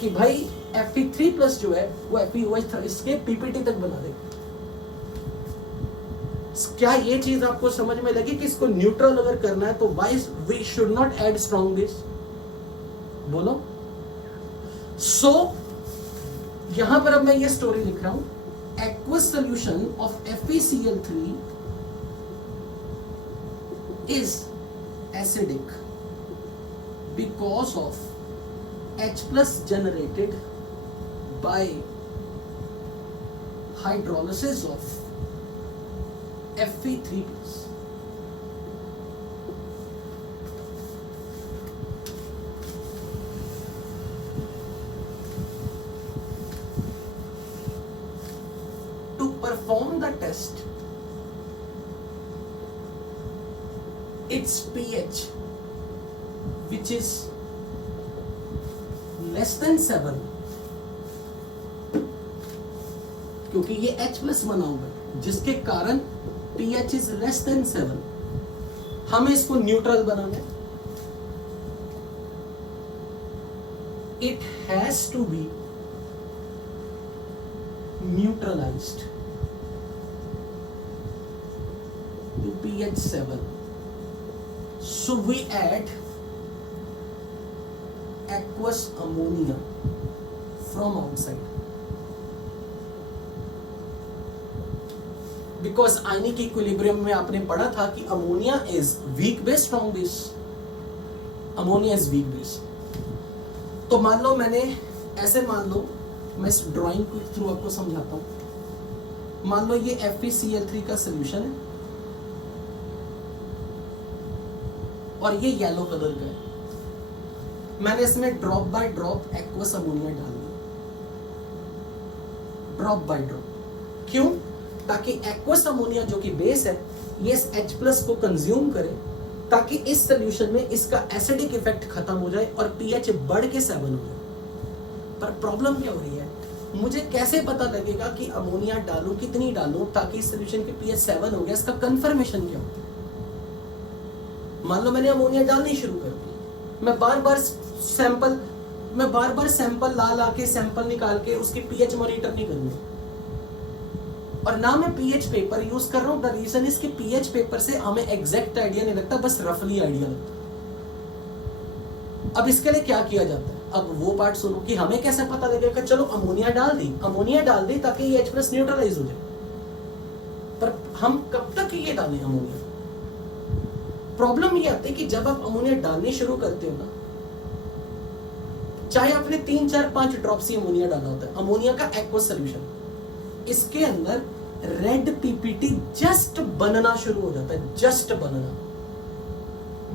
कि भाई Fe3 प्लस जो है वो FeOH इसके पीपीटी तक बना देगा। क्या ये चीज आपको समझ में लगी कि इसको न्यूट्रल अगर करना है तो why we should not add strong base? बोलो। सो यहां पर अब मैं ये स्टोरी लिख रहा हूं, aqueous solution of FeCl3 is acidic because of H plus generated by hydrolysis of Fe3 plus. To perform the test, its pH, which is less than 7, क्योंकि ये H प्लस बना हुआ है जिसके कारण pH is less than 7, हमें इसको neutral बनाना है। It has to be neutralized to pH 7. So we add aqueous ammonia from outside. Because ionic equilibrium में आपने पढ़ा था कि ammonia is weak base, strong base. Ammonia is weak base. तो मान लो मैंने ऐसे मान लो, मैं इस ड्राइंग के थ्रू आपको समझाता हूं। मान लो ये FeCl3 का सोल्यूशन है और ये येलो कलर का है। मैंने इसमें drop by drop aqueous ammonia डाल दिया, ड्रॉप बाय ड्रॉप। क्यों? ताकि एक्वस अमोनिया जो कि बेस है ये इस H प्लस को कंज्यूम करे, ताकि इस सोल्यूशन में इसका एसिडिक इफेक्ट खत्म हो जाए और pH बढ़ के 7 हो जाए। पर प्रॉब्लम क्या हो रही है, मुझे कैसे पता लगेगा कि अमोनिया डालूं, कितनी डालूं ताकि इस सोल्यूशन के pH 7 हो गया, इसका कंफर्मेशन क्या होता है? मान लो मैंने अमोनिया डालनी शुरू कर दी, मैं बार बार सैंपल ला के सैंपल निकाल के उसकी pH मॉनिटर नहीं करूंगा, और ना मैं pH पेपर यूज कर रहा हूं। द रीजन इज कि pH पेपर से हमें एग्जैक्ट आइडिया नहीं लगता, बस रफली आइडिया लगता। अब इसके लिए क्या किया जाता है, अब वो पार्ट सुनो कि हमें कैसे पता लगेगा। चलो अमोनिया डाल दी ताकि ये H प्लस न्यूट्रलाइज हो जाए, पर हम कब तक ये डालें अमोनिया? प्रॉब्लम ये आती है कि जब आप अमोनिया डालनी शुरू करते हो ना, चाहे आपने 3, 4, 5 ड्रॉप सी अमोनिया डाला होता है, अमोनिया का एक्वस सॉल्यूशन, इसके अंदर रेड पीपीटी जस्ट बनना शुरू हो जाता है, जस्ट बनना।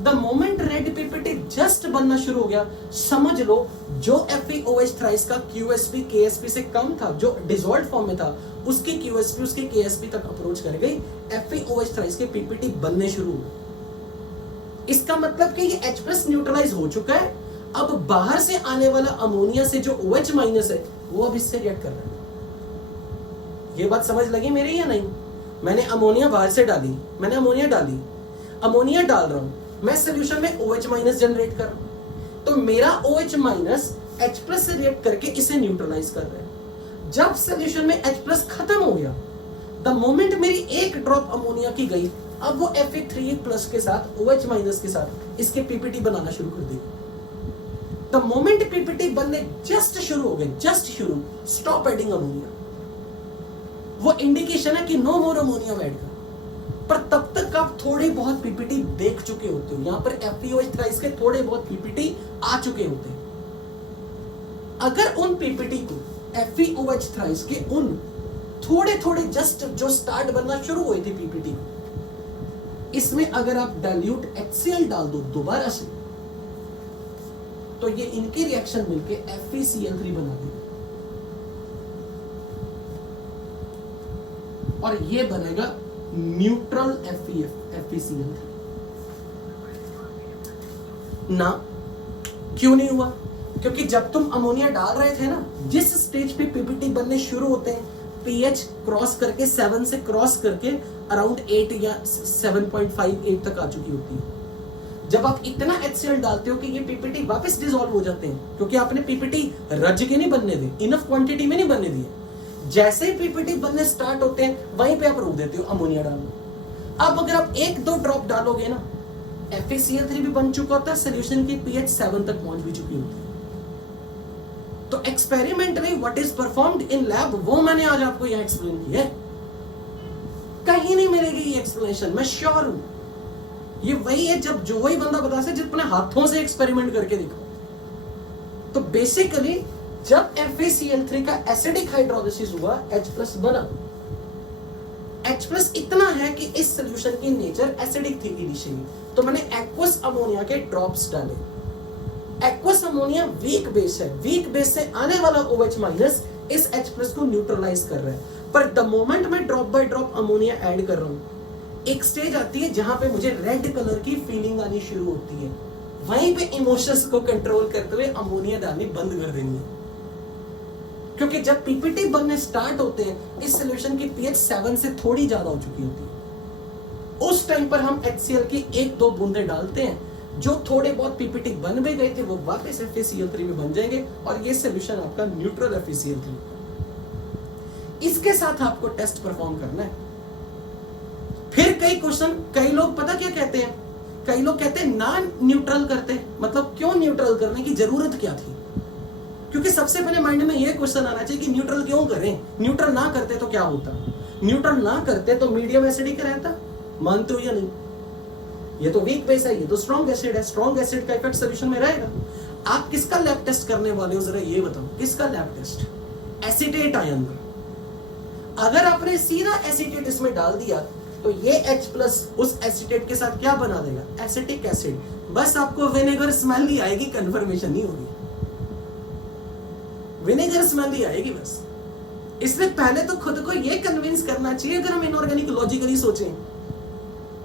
The moment red PPT just बनना शुरू हो गया, समझ लो जो FeOH थ्राइस का QSP KSP से कम था, जो डिसॉल्व फॉर्म में था, उसकी QSP उसके KSP तक अप्रोच कर गई, FeOH थ्राइस के पीपीटी बनने शुरू हुए। इसका मतलब कि ये H प्लस न्यूट्रलाइज हो चुका है। अब बाहर से आने वाला अमोनिया से जो OH माइनस है वो अब इससे रिएक्ट कर रहा है। ये बात समझ लगी मेरी या नहीं? मैंने अमोनिया बाहर से डाली, अमोनिया डाल रहा हूं, मैं सोल्यूशन में OH माइनस जनरेट कर रहा हूं, तो मेरा OH माइनस H प्लस से रिएक्ट करके इसे न्यूट्रलाइज कर रहा है। जब सोल्यूशन में H प्लस खत्म हो गया, द मोमेंट मेरी एक ड्रॉप अमोनिया की गई, अब वो Fe3 प्लस के साथ OH माइनस के साथ इसके पीपीटी बनाना शुरू कर देगी। द मोमेंट पीपीटी बनने जस्ट शुरू हो गए, स्टॉप एडिंग अमोनिया। वो इंडिकेशन है कि नो मोर अमोनियम ऐड कर। पर तब तक आप थोड़ी बहुत पीपीटी देख चुके होते हो, यहां पर FeOH थ्राइस के थोड़े बहुत पीपीटी आ चुके होते हैं। अगर उन पीपीटी को FeOH थ्राइस के उन थोड़े थोड़े जस्ट जो स्टार्ट बनना शुरू हुई थी पीपीटी, इसमें अगर आप डाइल्यूट HCl डाल दो दोबारा से, तो ये इनके रिएक्शन मिलके FeCl3 बना देगा और ये बनेगा न्यूट्रल FeCl3 ना। क्यों नहीं हुआ? क्योंकि जब तुम अमोनिया डाल रहे थे ना, जिस स्टेज पे पीपीटी बनने शुरू होते हैं, पीएच क्रॉस करके 7 से क्रॉस करके अराउंड 8 या 7.58 तक आ चुकी होती है। जब आप इतना HCl डालते हो कि ये पीपीटी वापस डिसॉल्व हो जाते हैं, क्योंकि आपने पीपीटी रज के नहीं बनने दी, इनफ क्वांटिटी में नहीं बनने दिए। जैसे ही पीपीटी बनने स्टार्ट होते हैं वहीं पे आप रोक देते हो अमोनिया डालना। अब अगर आप 1-2 ड्रॉप डालोगे ना, FeCl3 भी बन चुका होता है, सोल्यूशन की पीएच 7 तक पहुंच भी चुकी होती है। तो experimentally what is performed in lab, वो मैंने आज आपको यहां एक्सप्लेन किया है। कहीं नहीं मिलेगी ये एक्सप्लेनेशन, मैं श्योर हूं। ये वही है जब जो वही बंदा बता सके जिसने हाथों से एक्सपेरिमेंट करके देखा। तो बेसिकली जब FeCl3 का एसिडिक हाइड्रोलिसिस हुआ, H+ बना। H+ इतना है कि इस सॉल्यूशन की नेचर एसिडिक थी इनिशियली, तो मैंने एक्वस अमोनिया के ड्रॉप्स डाले। एक्वस अमोनिया वीक बेस है, वीक बेस से आने वाला OH- इस H+ को न्यूट्रलाइज कर रहा है। पर द मोमेंट मैं drop by drop ammonia add कर रहा हूं, एक स्टेज आती है जहां पे मुझे रेड कलर की फीलिंग आनी शुरू होती है। वहीं पे इमोशंस को कंट्रोल करते हुए अमोनिया डालनी बंद कर देनी है। क्योंकि जब पीपीटी बनने स्टार्ट होते हैं, इस सॉल्यूशन की पीएच 7 से थोड़ी ज्यादा हो चुकी होती है। उस टाइम पर हम HCl की 1-2 बूंदे डालते हैं, जो थोड़े बहुत पीपीटी बन भी गए थे वो वापस FeCl3 में बन जाएंगे और ये सॉल्यूशन आपका न्यूट्रल FeCl3। इसके साथ आपको टेस्ट परफॉर्म करना है। फिर कई क्वेश्चन, कई लोग पता क्या कहते हैं, कई लोग कहते हैं ना न्यूट्रल करते, मतलब क्यों न्यूट्रल करने की जरूरत क्या थी? क्योंकि सबसे पहले माइंड में ये क्वेश्चन आना चाहिए कि न्यूट्रल क्यों करें, न्यूट्रल ना करते तो क्या होता? न्यूट्रल ना करते तो मीडियम एसिडिक रहता, मानते हो या नहीं? ये तो वीक बेस है, ये तो स्ट्रॉन्ग एसिड है, स्ट्रॉन्ग एसिड का इफेक्ट सॉल्यूशन में रहेगा। आप किसका लैब टेस्ट करने वाले हो, जरा ये बताओ, किसका लैब टेस्ट? एसीटेट आयन का। अगर आपने सीधा एसीटेट इसमें डाल दिया तो ये H+ उस एसीटेट के साथ क्या बना देगा? Acetic acid. बस आपको विनेगर स्मेल ही आएगी, कन्फर्मेशन नहीं होगी, विनेगर स्मेल ही आएगी बस। इसलिए पहले तो खुद को ये कन्विंस करना चाहिए, अगर हम इनऑर्गेनिक लॉजिकली सोचें,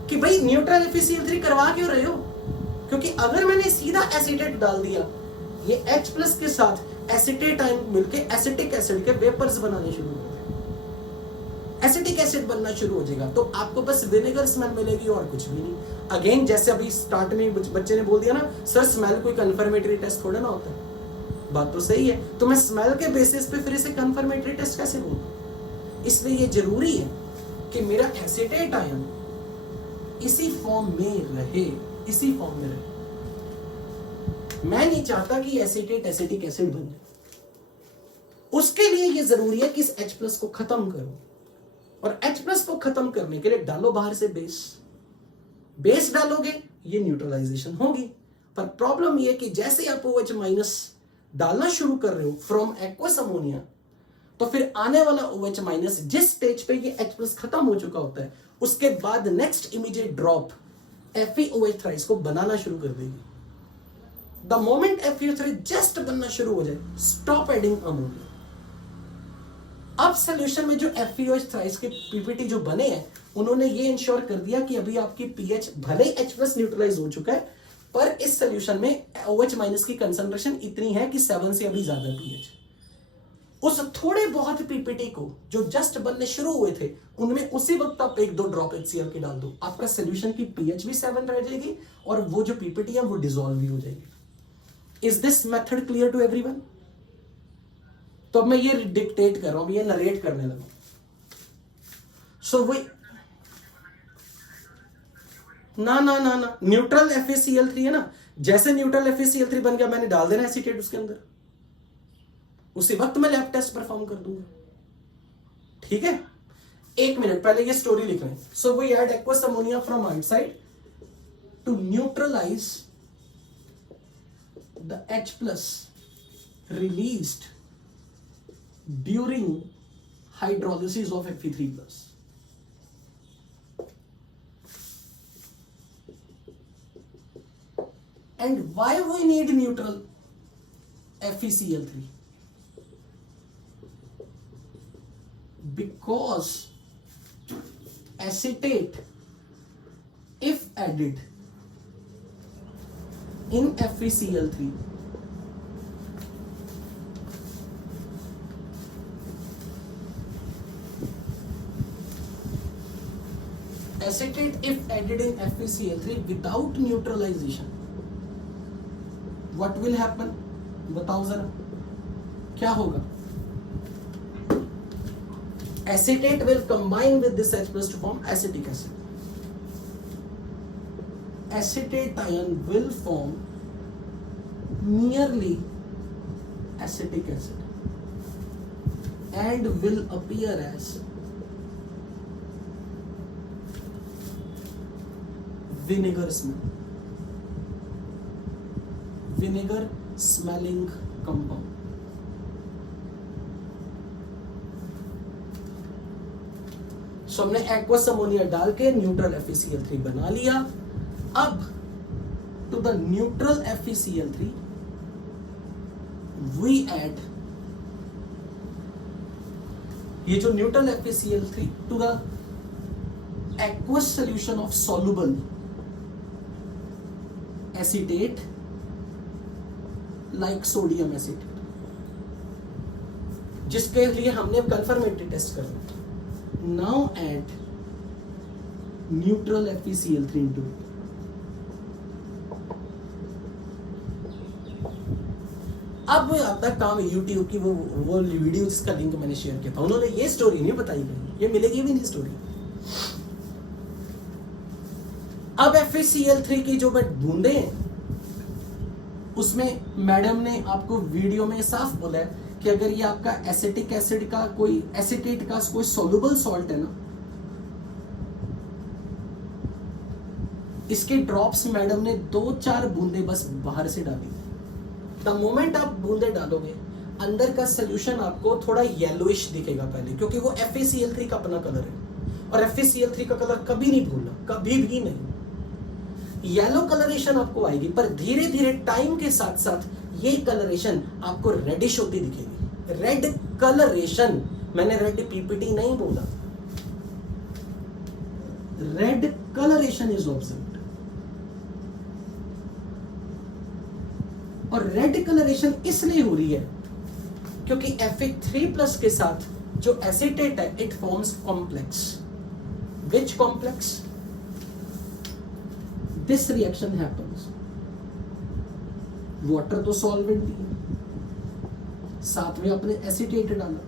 कि भाई न्यूट्रल FeCl3 करवा क्यों रहे हो? क्योंकि अगर मैंने सीधा एसीटेट डाल दिया, ये H+ के साथ एसीटेट आयन मिलके एसिटिक एसिड के वेपर्स बनाने शुरू हो गए, एसिटिक एसिड बनना शुरू हो जाएगा, तो आपको बस विनेगर स्मेल मिलेगी और कुछ भी नहीं। अगेन जैसे अभी स्टार्ट में बच्चे ने बोल दिया ना, सर स्मेल कोई कंफर्मेटरी टेस्ट थोड़ा ना होता है। बात तो सही है, तो मैं स्मेल के बेसिस पे फिर इसे कंफर्मेटरी टेस्ट कैसे बोलूं? इसलिए ये जरूरी है कि मेरा एसीटेट आयन इसी फॉर्म में रहे, इसी फॉर्म में रहे। मैं नहीं चाहता कि एसीटेट एसिटिक एसिड बन जाए। उसके लिए ये जरूरी है कि इस H+ को खत्म करो, और H+ को खत्म करने के लिए डालो बाहर से बेस डालोगे, ये न्यूट्रलाइजेशन होगी। पर प्रॉब्लम ये कि जैसे आप OH- डालना शुरू कर रहे हो फ्रॉम एक्वस अमोनिया, तो फिर आने वाला OH- जिस स्टेज पे ये H+ खत्म हो चुका होता है, उसके बाद next immediate drop FeOH thrice को बनाना शुरू कर देगी। द मोमेंट FeO3 जस्ट बनना शुरू हो जाए, स्टॉप एडिंग अमोनिया। अब सॉल्यूशन में जो FeOH थ्राइस के पीपीटी जो बने हैं, उन्होंने ये इंश्योर कर दिया कि अभी आपकी पीएच भले ही H+ न्यूट्रलाइज हो चुका है, पर इस सॉल्यूशन में OH- की कंसंट्रेशन इतनी है कि 7 से अभी ज्यादा पीएच। उस थोड़े बहुत पीपीटी को जो जस्ट बनने शुरू हुए थे, उनमें उसी वक्त आप 1-2 ड्रॉप HCl के डाल दो, आपका सॉल्यूशन की पीएच भी 7 रह जाएगी और वो जो पीपीटी है वो डिसॉल्व भी हो जाएगी। Is this method clear to everyone? तो अब मैं ये डिक्टेट कर रहा हूं, ये नरेट करने लगा। सो वही ना ना ना ना न्यूट्रल FeCl3 है ना, जैसे न्यूट्रल FeCl3 बन गया, मैंने डाल देना एसीटेट उसके अंदर, उसी वक्त मैं लैब टेस्ट परफॉर्म कर दूंगा। ठीक है, एक मिनट पहले ये स्टोरी लिख रहे हैं. So we add aqueous ammonia from outside to neutralise the H plus released during hydrolysis of Fe3 plus. And why we need neutral FeCl3? Because acetate, if added in FeCl3, acetate if added in FeCl3 without neutralization, what will happen? बताओ जरा क्या होगा? Acetate will combine with this H plus to form acetic acid. Acetate ion will form nearly acetic acid and will appear as vinegar smell, vinegar smelling compound. सो हमने aqueous ammonia डाल के neutral FeCl3 बना लिया. अब to the neutral FeCl3 we add, ये जो neutral FeCl3 to the aqueous solution of soluble acetate like sodium acetate, जिसके लिए हमने कंफर्मेटरी टेस्ट कर लिया. Now add neutral FeCl3 into it. अब आपका काम है YouTube की वो वीडियो जिसका लिंक मैंने शेयर किया था, उन्होंने ये स्टोरी नहीं बताई गई, ये मिलेगी भी नहीं स्टोरी. अब FeCl3 की जो बूंदे हैं उसमें मैडम ने आपको वीडियो में साफ बोला है कि अगर ये आपका एसिटिक एसिड का कोई एसिटेट का कोई सोल्यूबल सॉल्ट है ना, इसके ड्रॉप्स मैडम ने 2-4 बूंदे बस बाहर से डाली. द मोमेंट आप बूंदे डालोगे अंदर का सोल्यूशन आपको थोड़ा येलोइश दिखेगा पहले, क्योंकि वो FeCl3 का अपना कलर है और FeCl3 का कलर कभी नहीं भूलना, कभी भी नहीं. येलो कलरेशन आपको आएगी, पर धीरे धीरे टाइम के साथ साथ ये कलरेशन आपको रेडिश होती दिखेगी. रेड कलरेशन, मैंने रेड पीपीटी नहीं बोला, रेड कलरेशन इज ऑब्जर्व्ड. और रेड कलरेशन इसलिए हो रही है क्योंकि Fe3+ के साथ जो एसिटेट है it forms complex. Which complex? This reaction happens. Water तो सॉल्वेंट ही है, साथ में आपने एसिटेट डाला.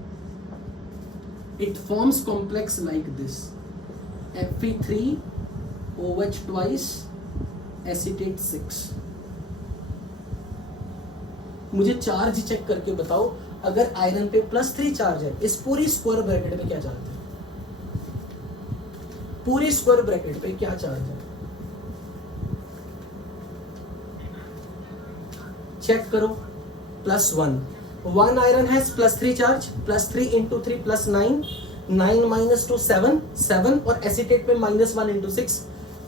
It forms complex like this, Fe3OH twice acetate 6. मुझे चार्ज चेक करके बताओ, अगर आयरन पे +3 चार्ज है, इस पूरी स्क्वायर ब्रैकेट में क्या चार्ज है? पूरी स्क्वायर ब्रैकेट पे क्या चार्ज है? चेक करो. +1. 1 iron has +3 charge. +3 into 3 +9. 9 minus 2 7. 7 और एसिटेट पे -1 into 6.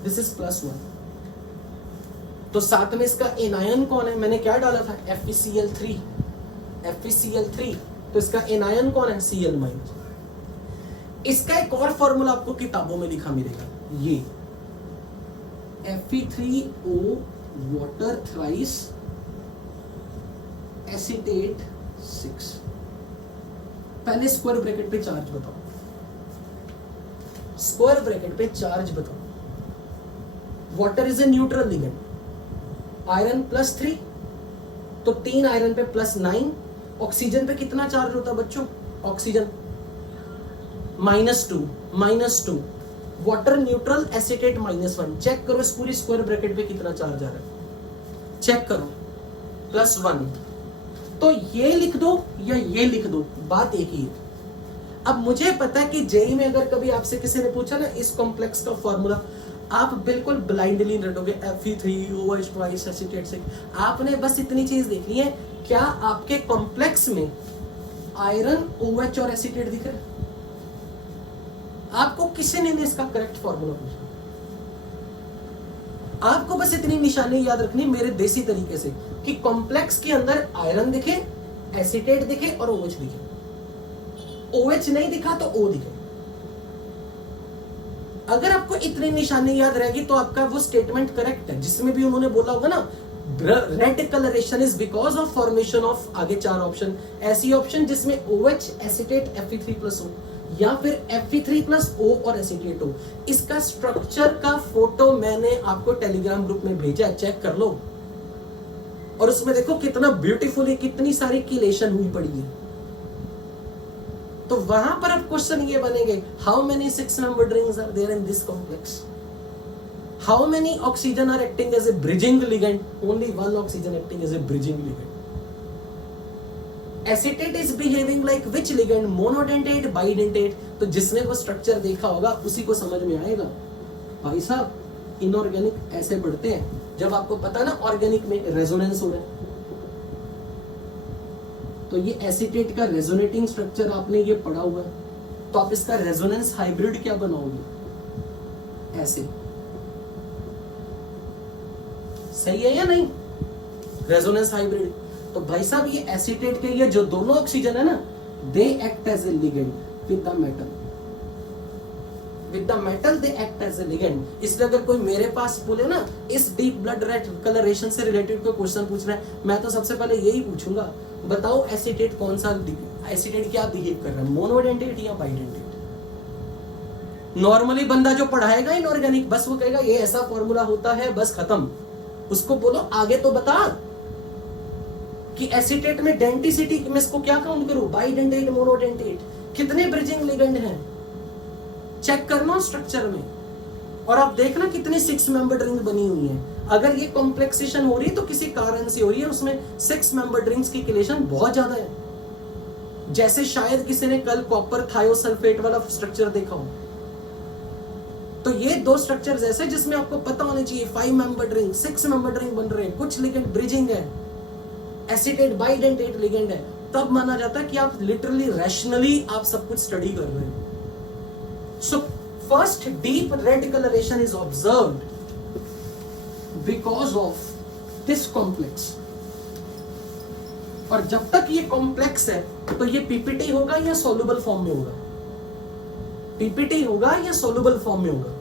This is +1. तो साथ में इसका एनायन कौन है? मैंने क्या डाला था? FeCl3. FeCl3. तो इसका एनायन कौन है? Cl-. इसका एक और फॉर्मूला आपको किताबों में लिखा मिलेगा, ये Fe3O वाटर थ्राइस एसिटेट 6. पहले स्क्वायर ब्रैकेट पे चार्ज बताओ, स्क्वायर ब्रैकेट पे चार्ज बताओ. Water is a neutral ligand. Iron +3, तो 3 आयरन पे +9. ऑक्सीजन पे कितना चार्ज होता है बच्चों? Oxygen -2. Water neutral, acetate -1. Check करो इस पूरी स्क्वायर ब्रैकेट पे कितना चार्ज आ रहा है, चेक करो. +1. तो ये लिख दो या ये लिख दो, बात एक ही है. अब मुझे पता है कि जेई में अगर कभी आपसे किसी ने पूछा ना इस कॉम्प्लेक्स का फॉर्मूला, आप बिल्कुल ब्लाइंडली रटोगे Fe3OH ट्वाइस एसीटेट से। आपने बस इतनी चीज देखनी है, क्या आपके कॉम्प्लेक्स में आयरन, OH और एसीटेट दिख रहा है? आपको किसी ने नहीं इसका करेक्ट फॉर्मूला पूछा। आपको बस इतनी निशानी याद रखनी मेरे देसी तरीके से कि कॉम्प्लेक्स के अंदर आयरन दिखे, एसीटेट दिखे और OH दिखे। OH नहीं दिखा तो O दिखे। अगर आपको इतनी निशानी याद रहेगी तो आपका वो स्टेटमेंट करेक्ट है, जिसमें भी उन्होंने बोला होगा ना red colouration is because of formation of, आगे 4 ऑप्शन, ऐसी ऑप्शन जिसमें OH, एसीटेट, Fe3+O या फिर Fe3+O और एसीटेट हो। इसका स्ट्रक्चर का फोटो मैंने आपको टेलीग्राम ग्रुप में भेजा है, चेक कर लो। और उसमें देखो कितना ब्यूटीफुली कितनी सारी किलेशन हुई पड़ी है। तो वहां पर अब क्वेश्चन ये बनेंगे, how many 6 membered rings are there in this complex, how many oxygen are acting as a bridging ligand, only 1 oxygen acting as a bridging ligand. Acetate is behaving like which ligand, monodentate, bidentate. तो जिसने वो structure देखा होगा उसी को समझ में आएगा। भाई साहब इनऑर्गेनिक ऐसे बढ़ते हैं, जब आपको पता ना ऑर्गेनिक में रेजोनेंस हो रहा है, तो ये एसीटेट का रेजोनेटिंग स्ट्रक्चर आपने ये पढ़ा हुआ है, तो आप इसका रेजोनेंस हाइब्रिड क्या बनाओगे? ऐसे। सही है या नहीं? Resonance hybrid. तो भाई साहब ये एसीटेट के ये जो दोनों ऑक्सीजन है ना, they act as a ligand with the metal, with the metal they act as a ligand. इसलिए अगर कोई मेरे पास बोले ना इस डीप ब्लड रेड कलरेशन से रिलेटेड कोई क्वेश्चन पूछ रहा है, मैं तो सबसे पहले यही पूछूंगा, बताओ एसीटेट कौन सा, एसीटेट क्या बिहेव कर रहा है, मोनोडेंटेट या बाइडेंटेट? नॉर्मली बंदा जो पढ़ाएगा इनऑर्गेनिक, बस वो कहेगा ये ऐसा फॉर्मूला होता है, बस खत्म। उसको बोलो आगे तो बता कि एसीटेट में डेंटिसिटी में इसको क्या काउंट करूं, बाइडेंटेट, मोनोडेंटेट, कितने ब्रिजिंग लिगेंड हैं, चेक करना स्ट्रक्चर में। और आप देखना कितनी 6 membered रिंग बनी हुई है। अगर ये कॉम्प्लेक्सेशन हो रही है तो किसी कारण से हो रही है, उसमें 6 membered रिंग्स की किलेशन बहुत ज्यादा है। जैसे शायद किसी ने कल कॉपर थायोसल्फेट वाला स्ट्रक्चर देखा हो, तो ये 2 स्ट्रक्चर्स ऐसे जिसमें आपको पता होना चाहिए 5 membered रिंग, 6 membered रिंग बन रहे हैं, कुछ लिगेंड ब्रिजिंग है, एसीटेट बाइडेंटेट लिगेंड है, तब माना जाता है कि आप लिटरली रैशनली आप सब कुछ स्टडी कर रहे हैं। So first deep red coloration is observed because of this complex। और जब तक ये कॉम्प्लेक्स है तो ये पीपीटी होगा या सोल्यूबल फॉर्म में होगा? पीपीटी होगा या सोल्यूबल फॉर्म में होगा?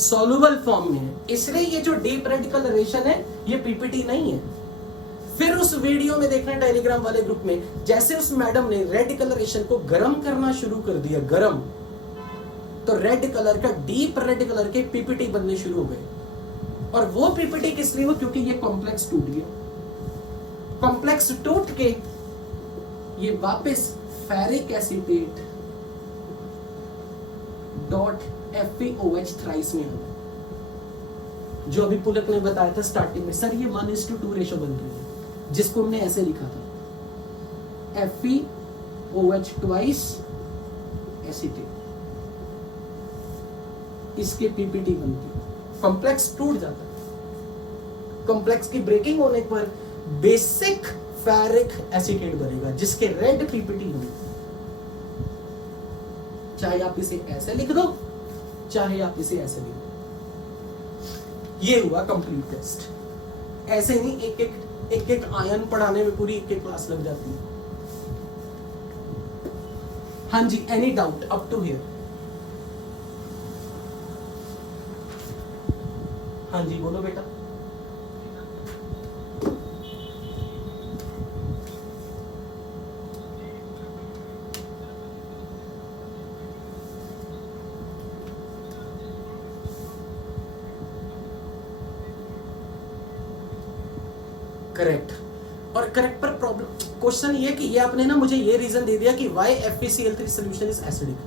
सोल्यूबल फॉर्म में है, इसलिए ये जो डीप रेड कलरेशन है ये पीपीटी नहीं है। फिर उस वीडियो में देखना टेलीग्राम वाले ग्रुप में, जैसे उस मैडम ने रेड कलरेशन को गर्म करना शुरू कर दिया, गर्म, तो रेड कलर का, डीप रेड कलर के पीपीटी बनने शुरू हो गए। और वो पीपीटी किस लिए हो? क्योंकि ये कॉम्प्लेक्स टूट गया। कॉम्प्लेक्स टूट के ये वापस ferric acetate dot FeOH thrice में आ गया। जो अभी पुलक ने बताया था स्टार्टिंग में, सर ये 1:2 रेशो बन रही है, जिसको हमने ऐसे लिखा था FeOH ट्वाइस एसीटेट, इसके पीपीटी बनती है। कॉम्प्लेक्स टूट जाता है, कॉम्प्लेक्स की ब्रेकिंग होने पर बेसिक फेरिक एसीटेट बनेगा जिसके रेड पीपीटी होगी। चाहे आप इसे ऐसे लिख दो, चाहे आप इसे ऐसे लिख दो। ये हुआ कंप्लीट टेस्ट। ऐसे नहीं एक एक आयन पढ़ाने में पूरी एक क्लास लग जाती है। हाँ जी, any doubt up to here? हाँ जी बोलो बेटा। करेक्ट। और करेक्ट पर प्रॉब्लम, क्वेश्चन ये कि ये आपने ना मुझे ये रीजन दे दिया कि why FeCl3 solution is acidic,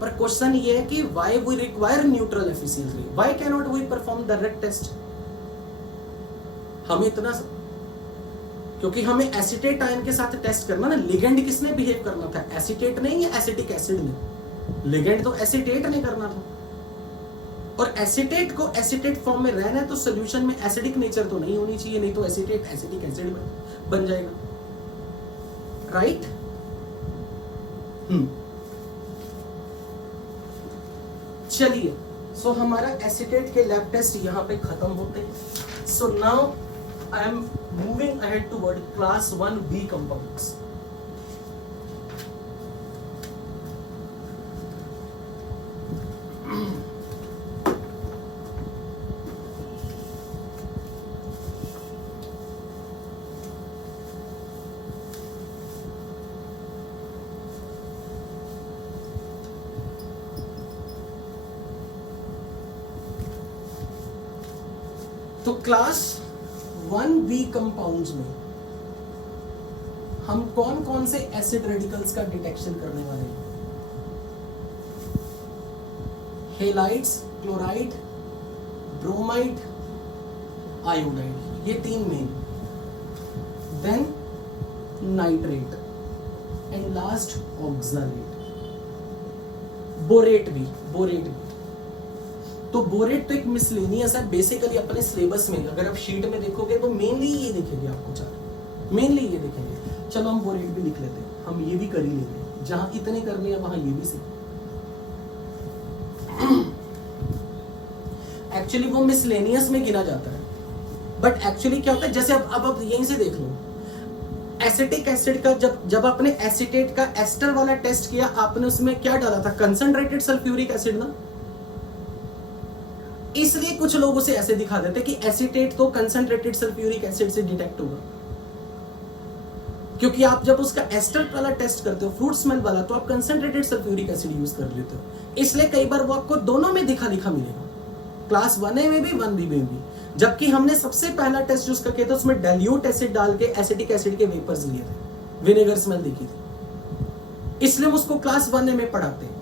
पर क्वेश्चन ये है कि why we require neutral FeCl3, why cannot we perform direct test? हम इतना क्योंकि हमें एसीटेट आयन के साथ टेस्ट करना ना, लिगेंड किसने बिहेव करना था, एसीटेट ने या एसिटिक एसिड ने? लिगेंड तो एसीटेट ने करना था, और एसीटेट को एसीटेट फॉर्म में रहना है तो सोल्यूशन में एसिडिक नेचर तो नहीं होनी चाहिए, नहीं तो एसीटेट एसिटिक एसिड बन जाएगा, राइट? चलिए, सो हमारा एसीटेट के लैब टेस्ट यहां पे खत्म होते हैं। So now I am moving ahead toward class 1B compounds. तो क्लास 1B कंपाउंड्स में हम कौन कौन से एसिड रेडिकल्स का डिटेक्शन करने वाले हैं? हेलाइड्स, क्लोराइड, ब्रोमाइड, आयोडाइड, ये तीन main, then nitrate and last oxalate, borate भी। तो बोरेट तो एक मिसलेनियस है बेसिकली अपने सिलेबस में, अगर आप शीट में देखोगे तो मेनली ये दिखेगी आपको, चार मेनली ये दिखेंगे। चलो हम बोरेट भी लिख लेते हैं, हम ये भी कर ही लेंगे, जहां इतने करने हैं वहां ये भी सीख। एक्चुअली वो मिसलेनियस में गिना जाता है, बट एक्चुअली क्या होता है, जैसे अब यहीं से देख लो, एसिटिक एसिड का जब आपने एसीटेट का एस्टर वाला टेस्ट किया, आपने उसमें क्या डाला था, कंसंट्रेटेड सल्फ्यूरिक एसिड ना, इसलिए कुछ लोग उसे ऐसे दिखा देते कि एसीटेट तो कंसंट्रेटेड सल्फ्यूरिक एसिड से डिटेक्ट होगा, क्योंकि आप जब उसका एस्टर वाला टेस्ट करते हो, फ्रूट स्मेल वाला, तो आप कंसंट्रेटेड सल्फ्यूरिक एसिड यूज कर लेते हो, इसलिए कई बार वो आपको दोनों में दिखा मिलेगा, क्लास 1A में भी 1B में भी। जबकि हमने सबसे पहला टेस्ट यूज करके तो उसमें डाइल्यूट एसिड डाल के एसिटिक एसिड के वेपर्स लिए थे, विनेगर स्मेल दिखी थी, इसलिए उसको क्लास 1A में पढ़ाते हैं।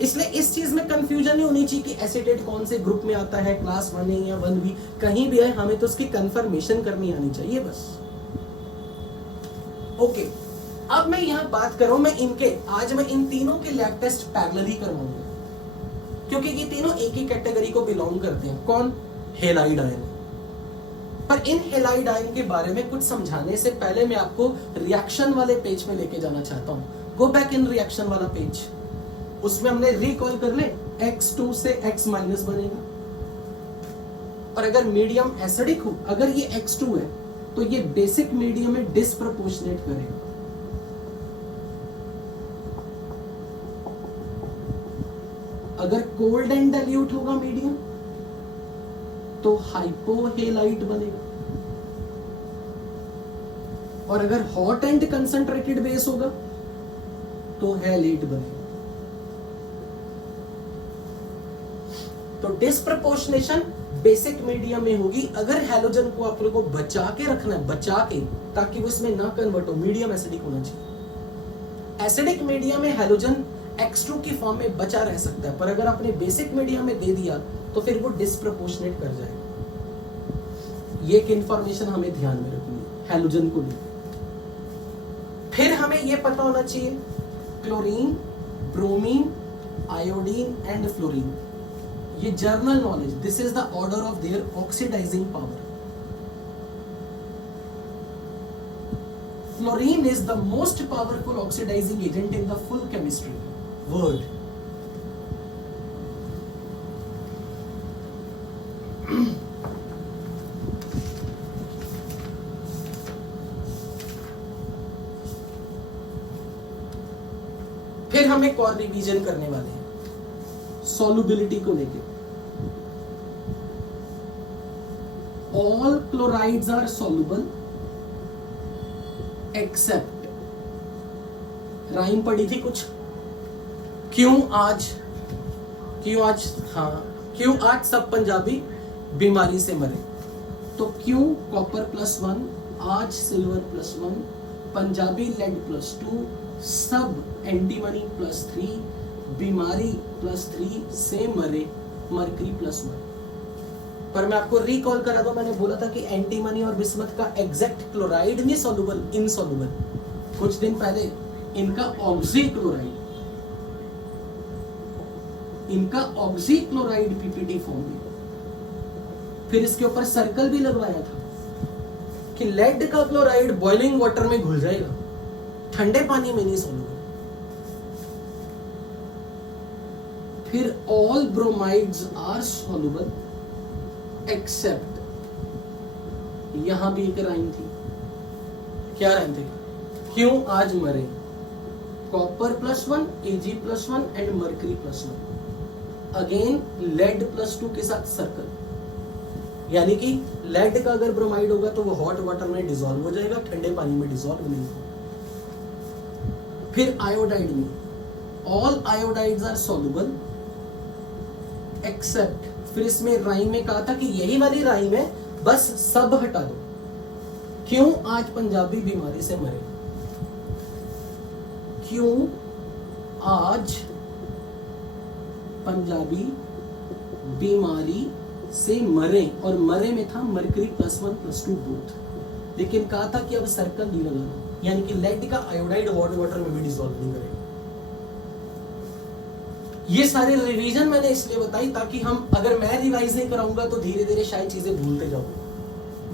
इसलिए इस चीज में कंफ्यूजन नहीं होनी चाहिए कि एसीटेट कौन से ग्रुप में आता है, क्लास 1A या 1B, कहीं भी है, हमें तो उसकी कंफर्मेशन करनी आनी चाहिए बस। ओके, अब मैं यहां बात करूं, आज मैं इन तीनों के लैब टेस्ट पैरेलली करवाऊंगा, क्योंकि ये तीनों एक ही कैटेगरी को बिलोंग करते हैं। कौन? Halide ion. पर इन हेलाइड आयन के बारे में कुछ समझाने से पहले मैं आपको रिएक्शन वाले पेज में लेके जाना चाहता हूं। गो बैक इन रिएक्शन वाला पेज, उसमें हमने रिकॉल कर ले, X2 से X माइनस बनेगा, और अगर मीडियम एसिडिक हो, अगर ये X2 है तो ये बेसिक मीडियम में डिस्प्रपोर्शनेट करेगा, अगर कोल्ड एंड डाइल्यूट होगा मीडियम तो हाइपोहेलाइट बनेगा, और अगर हॉट एंड कंसंट्रेटेड बेस होगा तो हैलेट बनेगा। तो डिस्प्रपोर्शनेशन बेसिक मीडियम में होगी अगर हैलोजन को आप लोगों को बचा के रखना है, बचा के, ताकि वो इसमें ना कन्वर्ट हो, मीडियम एसिडिक होना चाहिए। एसिडिक मीडियम में हैलोजन X2 की फॉर्म में बचा रह सकता है, पर अगर आपने बेसिक मीडियम में दे दिया तो फिर वो डिस्प्रपोर्शनेट कर जाएगा। ये एक इंफॉर्मेशन हमें ध्यान में रखनी है हैलोजन को लेकर। फिर हमें यह पता होना चाहिए chlorine, bromine, iodine and fluorine, ये general knowledge, this is the order of their oxidising power. Fluorine is the most powerful oxidizing agent in the full chemistry world. फिर हम एक और रिवीजन करने वाले हैं सॉल्युबिलिटी को लेके। All chlorides are soluble except, rhyme पढ़ी थी कुछ, क्यों आज सब पंजाबी बीमारी से मरे, तो क्यों कॉपर +1, आज सिल्वर +1, पंजाबी लेड +2, सब एंटीमनी +3, बीमारी +3 से मरे, मरकरी +1। पर मैं आपको रिकॉल करा दूं, मैंने बोला था कि एंटीमनी और बिस्मथ का एग्जैक्ट क्लोराइड नहीं सॉल्युबल, इनसॉल्युबल। कुछ दिन पहले इनका ऑक्सी क्लोराइड पीपीटी फॉर्म हुई। फिर इसके ऊपर सर्कल भी लगवाया था कि लेड का क्लोराइड बॉइलिंग वाटर में घुल जाएगा, ठंडे पानी में नहीं सॉल्युबल। फिर all bromides are soluble except, यहां भी एक राइम थी। क्या राइम थी? क्यों आज मरे copper +1, Ag+1 and mercury +1। Again lead +2 के साथ सर्कल, यानी कि लेड का अगर ब्रोमाइड होगा तो वो हॉट वाटर में डिसॉल्व हो जाएगा, ठंडे पानी में डिसॉल्व नहीं होगा। फिर आयोडाइड में all iodides are soluble except, फिर इसमें राइम में कहा था कि यही वाली राइम है, बस सब हटा दो। क्यों आज पंजाबी बीमारी से मरे, क्यों आज पंजाबी बीमारी से मरे, और मरे में था मरकरी +1 +2 बोथ, लेकिन कहा था कि अब सर्कल नहीं लगाना, यानी कि लेड का आयोडाइड हॉट वाटर में भी डिसॉल्व नहीं करेगा। ये सारे रिवीजन मैंने इसलिए बताई ताकि हम, अगर मैं रिवाइज नहीं कराऊंगा तो धीरे धीरे शायद चीजें भूलते जाओगे,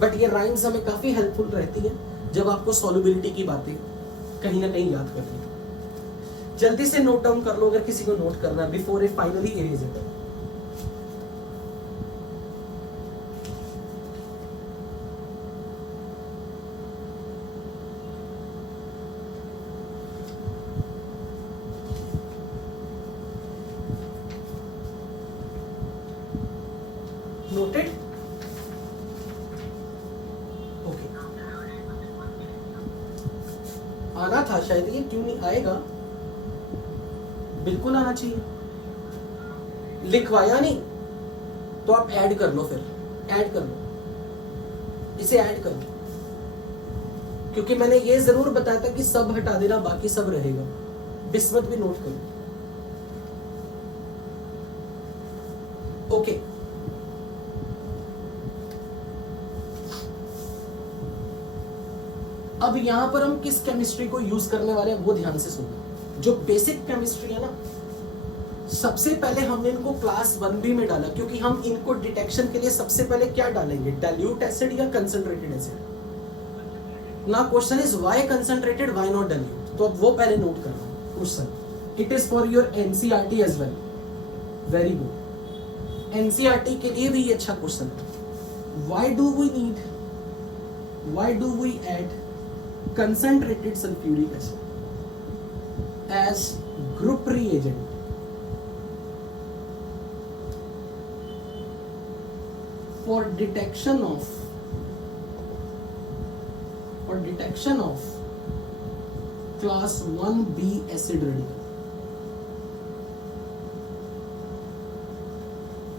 बट ये राइम्स हमें काफी हेल्पफुल रहती है जब आपको सॉल्युबिलिटी की बातें कहीं ना कहीं याद करनी है। जल्दी से नोट डाउन कर लो अगर किसी को नोट करना है before A finally erase it. Noted? Okay, आना था शायद, ये क्यों नहीं आएगा? बिल्कुल आना चाहिए। लिखवाया नहीं तो आप ऐड कर लो, फिर ऐड कर लो, इसे ऐड कर लो, क्योंकि मैंने ये जरूर बताया था कि सब हटा देना, बाकी सब रहेगा। बिस्मत भी नोट करो। ओके, अब यहां पर हम किस केमिस्ट्री को यूज करने वाले हैं वो ध्यान से सुनो। जो बेसिक केमिस्ट्री है ना, सबसे पहले हमने इनको क्लास 1B में डाला, क्योंकि हम इनको डिटेक्शन के लिए सबसे पहले क्या डालेंगे, डाइल्यूट एसिड या कंसंट्रेटेड एसिड। ना question is why concentrated, why not dilute, तो अब वो पहले नोट करना question. It is for your NCERT as well, very good. NCERT के लिए भी ये अच्छा क्वेश्चन है। Why do we add concentrated sulfuric acid as group reagent for detection of class 1B acid radical।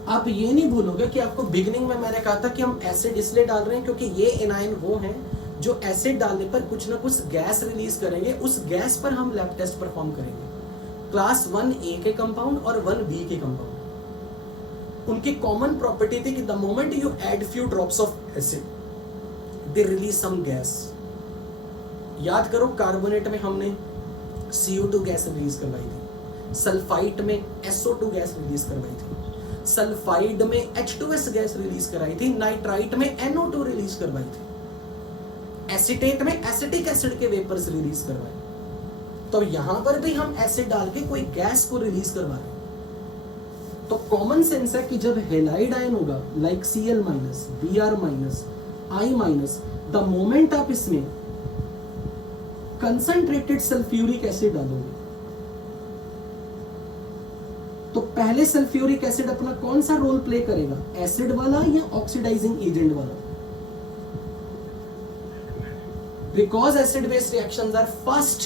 आप ये नहीं भूलोगे कि आपको बिगिनिंग में मैंने कहा था कि हम एसिड इसलिए डाल रहे हैं क्योंकि ये एनायन वो हैं जो एसिड डालने पर कुछ ना कुछ गैस रिलीज करेंगे, उस गैस पर हम लैब टेस्ट परफॉर्म करेंगे। क्लास 1A के कंपाउंड और 1B के कंपाउंड, उनकी कॉमन प्रॉपर्टी थी कि the moment you add few drops of acid they release some gas. याद करो, कार्बोनेट में हमने CO2 गैस रिलीज करवाई थी, सल्फाइट में SO2 गैस रिलीज करवाई थी, सल्फाइड में H2S गैस रिलीज कराई थी, नाइट्राइट में NO2 रिलीज करवाई थी, एसीटेट में एसिटिक एसिड के वेपर्स रिलीज करवाए। तो यहां पर भी हम एसिड डाल के कोई गैस को रिलीज करवा रहे हैं। तो कॉमन सेंस है कि जब हेलाइड आयन होगा like Cl-, Br-, I-, the moment आप इसमें कंसंट्रेटेड सल्फ्यूरिक एसिड डालोगे तो पहले सल्फ्यूरिक एसिड अपना कौन सा रोल प्ले करेगा, एसिड वाला या ऑक्सीडाइजिंग एजेंट वाला? Because acid base reactions are fast,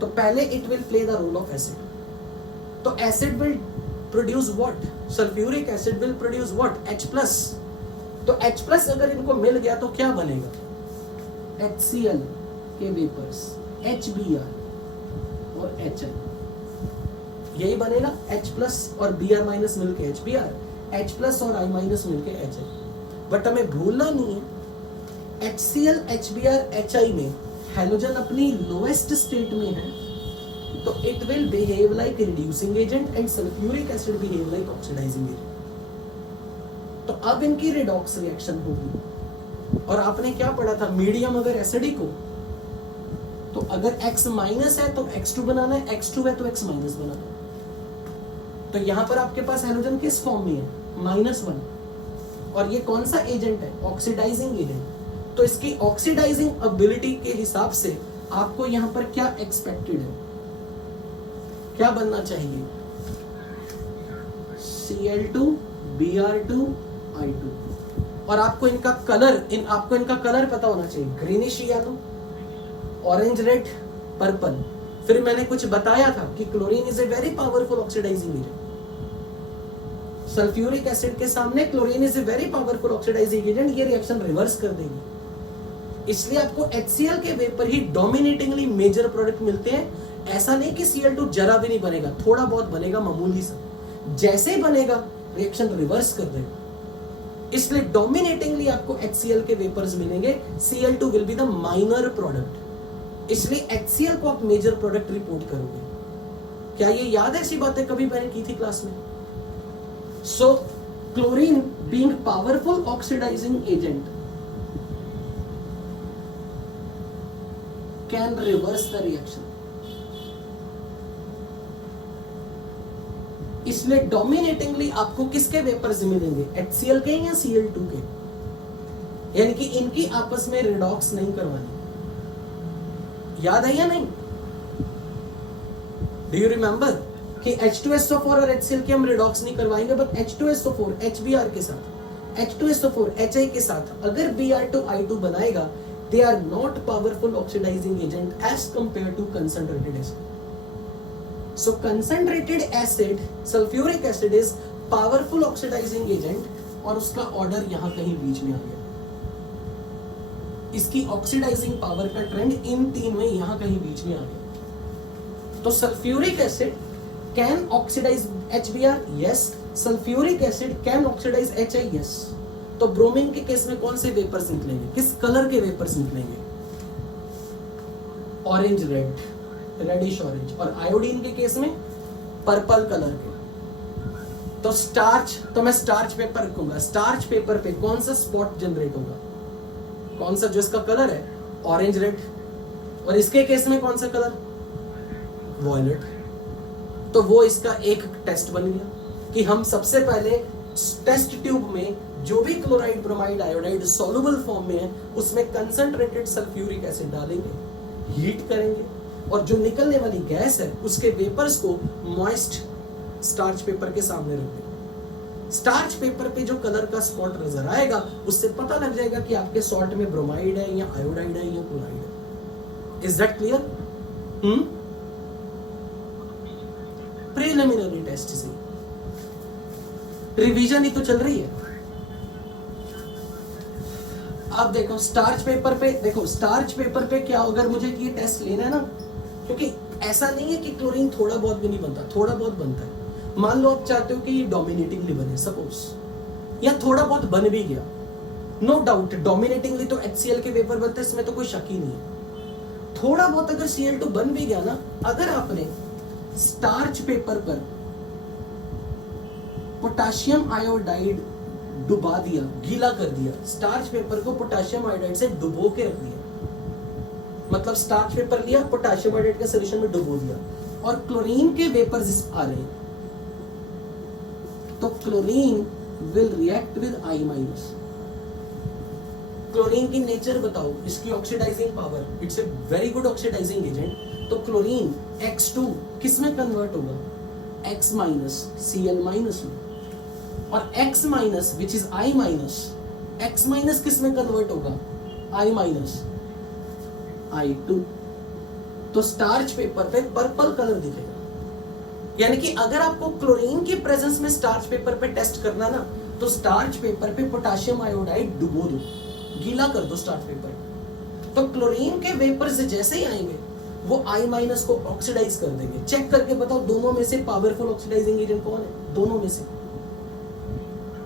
तो पहले it will play the role of acid। तो acid will produce what? Sulfuric acid will produce what? H+। तो H+ अगर इनको मिल गया तो क्या बनेगा? HCl के वेपर्स, HBr और HN, यही बनेगा। H+ और Br- मिलके HBr, H प्लस और I माइनस मिलके H है। बट हमें भूलना नहीं है HCl, HBr, HI में हैलोजन अपनी लोएस्ट स्टेट में है, तो it will behave like reducing agent and sulphuric acid behave like oxidising agent. तो अब इनकी रिडॉक्स रिएक्शन होगी। और आपने क्या पढ़ा था, मीडियम अगर एसिडिक हो तो अगर X माइनस है तो X2 बनाना है, X2 है तो X माइनस बनाना है। तो यहां पर आपके पास हैलोजन किस फॉर्म में है, -1, और ये कौन सा एजेंट है, ऑक्सीडाइजिंग एजेंट। तो इसकी ऑक्सीडाइजिंग एबिलिटी के हिसाब से आपको यहां पर क्या एक्सपेक्टेड है, क्या बनना चाहिए, Cl2 Br2 I2। और आपको इनका कलर पता होना चाहिए, greenish yellow, orange red, purple. फिर मैंने कुछ बताया था कि chlorine is a very powerful oxidising agent. Sulphuric acid के सामने chlorine is a very powerful oxidising agent, ये रिएक्शन रिवर्स कर देगी। इसलिए आपको HCl के वेपर ही डोमिनेटिंगली मेजर प्रोडक्ट मिलते हैं। ऐसा नहीं कि Cl2 जरा भी नहीं बनेगा, थोड़ा बहुत बनेगा, मामूली सा, जैसे ही बनेगा रिएक्शन रिवर्स कर देगा। इसलिए डोमिनेटिंगली आपको HCl के वेपर्स मिलेंगे, Cl2 will be the minor product. इसलिए HCl को आप मेजर प्रोडक्ट रिपोर्ट करोगे। क्या ये याद है, ऐसी बातें कभी मैंने की थी क्लास में। So chlorine being powerful oxidising agent can reverse the reaction. इसलिए डोमिनेटिंगली आपको किसके वेपर्स मिलेंगे, HCl के या Cl2 के, यानी कि इनकी आपस में रिडॉक्स नहीं करवानी। याद है या नहीं, डू यू रिमेंबर कि H2SO4 और HCl के हम रिडॉक्स नहीं करवाएंगे, बट H2SO4 HBr के साथ, H2SO4 HI के साथ अगर Br2 I2 बनाएगा, they are not powerful oxidising agent as compare to concentrated acid. So concentrated acid sulphuric acid is powerful oxidising agent, और उसका ऑर्डर यहां कहीं बीच में आ गया। इसकी ऑक्सीडाइजिंग पावर का ट्रेंड इन तीन में यहां कहीं बीच में आ गया। तो sulphuric acid can oxidise HBr, yes. Sulphuric acid can oxidise HI, yes. तो ब्रोमीन के केस में कौन से वेपर्स निकलेंगे, किस कलर के वेपर्स निकलेंगे, ऑरेंज रेड, रेडिश ऑरेंज। और आयोडीन के केस में पर्पल कलर के। तो स्टार्च, तो मैं स्टार्च पेपर रखूंगा, स्टार्च पेपर पे कौन सा स्पॉट जनरेट होगा, कौन सा, जो इसका कलर है ऑरेंज रेड, और इसके केस में कौन सा कलर, वॉयलेट। तो वो इसका एक टेस्ट बन गया कि हम सबसे पहले टेस्ट ट्यूब में जो भी chloride, bromide, iodide soluble form में है, उसमें कंसंट्रेटेड सल्फ्यूरिक एसिड डालेंगे, हीट करेंगे, और जो निकलने वाली गैस है उसके वेपर्स को मॉइस्ट स्टार्च पेपर के सामने रख देंगे। स्टार्च पेपर पे जो कलर का स्पॉट नजर आएगा, उससे पता लग जाएगा कि आपके सॉल्ट में ब्रोमाइड है या आयोडाइड है या क्लोराइड है। Is that clear? Preliminary test से रिवीजन ही तो चल रही है। अब देखो स्टार्च पेपर पे, देखो स्टार्च पेपर पे क्या, अगर मुझे ये टेस्ट लेना है ना, क्योंकि ऐसा नहीं है कि क्लोरीन थोड़ा बहुत भी नहीं बनता, थोड़ा बहुत बनता है। मान लो आप चाहते हो कि ये डोमिनेटिंगली बने, सपोज, या थोड़ा बहुत बन भी गया, नो डाउट डोमिनेटिंगली तो HCl के वेपर बनते हैं, इसमें तो कोई शक ही नहीं है। थोड़ा बहुत अगर Cl2 बन भी गया ना, अगर आपने स्टार्च पेपर पर पोटेशियम आयोडाइड डुबा दिया, गीला कर दिया, स्टार्च पेपर को पोटेशियम आयोडाइड से डुबो के रख दिया, मतलब स्टार्च पेपर लिया, पोटेशियम आयोडाइड के सॉल्यूशन में डुबो दिया, और क्लोरीन के वेपर्स आ रहे हैं, तो chlorine will react with I minus. Chlorine की नेचर बताओ, इसकी oxidising power, it's a very good oxidising agent. तो क्लोरीन X2 किस में कन्वर्ट होगा, X माइनस Cl माइनस में, और X minus which is I minus, X minus किस में कन्वर्ट होगा, I माइनस I2। तो स्टार्च पेपर पे पर्पल कलर दिखेगा। यानी कि अगर आपको क्लोरीन की प्रेजेंस में स्टार्च पेपर पे टेस्ट करना ना, तो स्टार्च पेपर पे पोटेशियम आयोडाइड डुबो दो, गीला कर दो स्टार्च पेपर। तो क्लोरीन के वेपर से जैसे ही आएंगे, वो I माइनस को ऑक्सीडाइज कर देंगे। चेक करके बताओ दोनों में से पावरफुल ऑक्सीडाइजिंग एजेंट कौन है, दोनों में से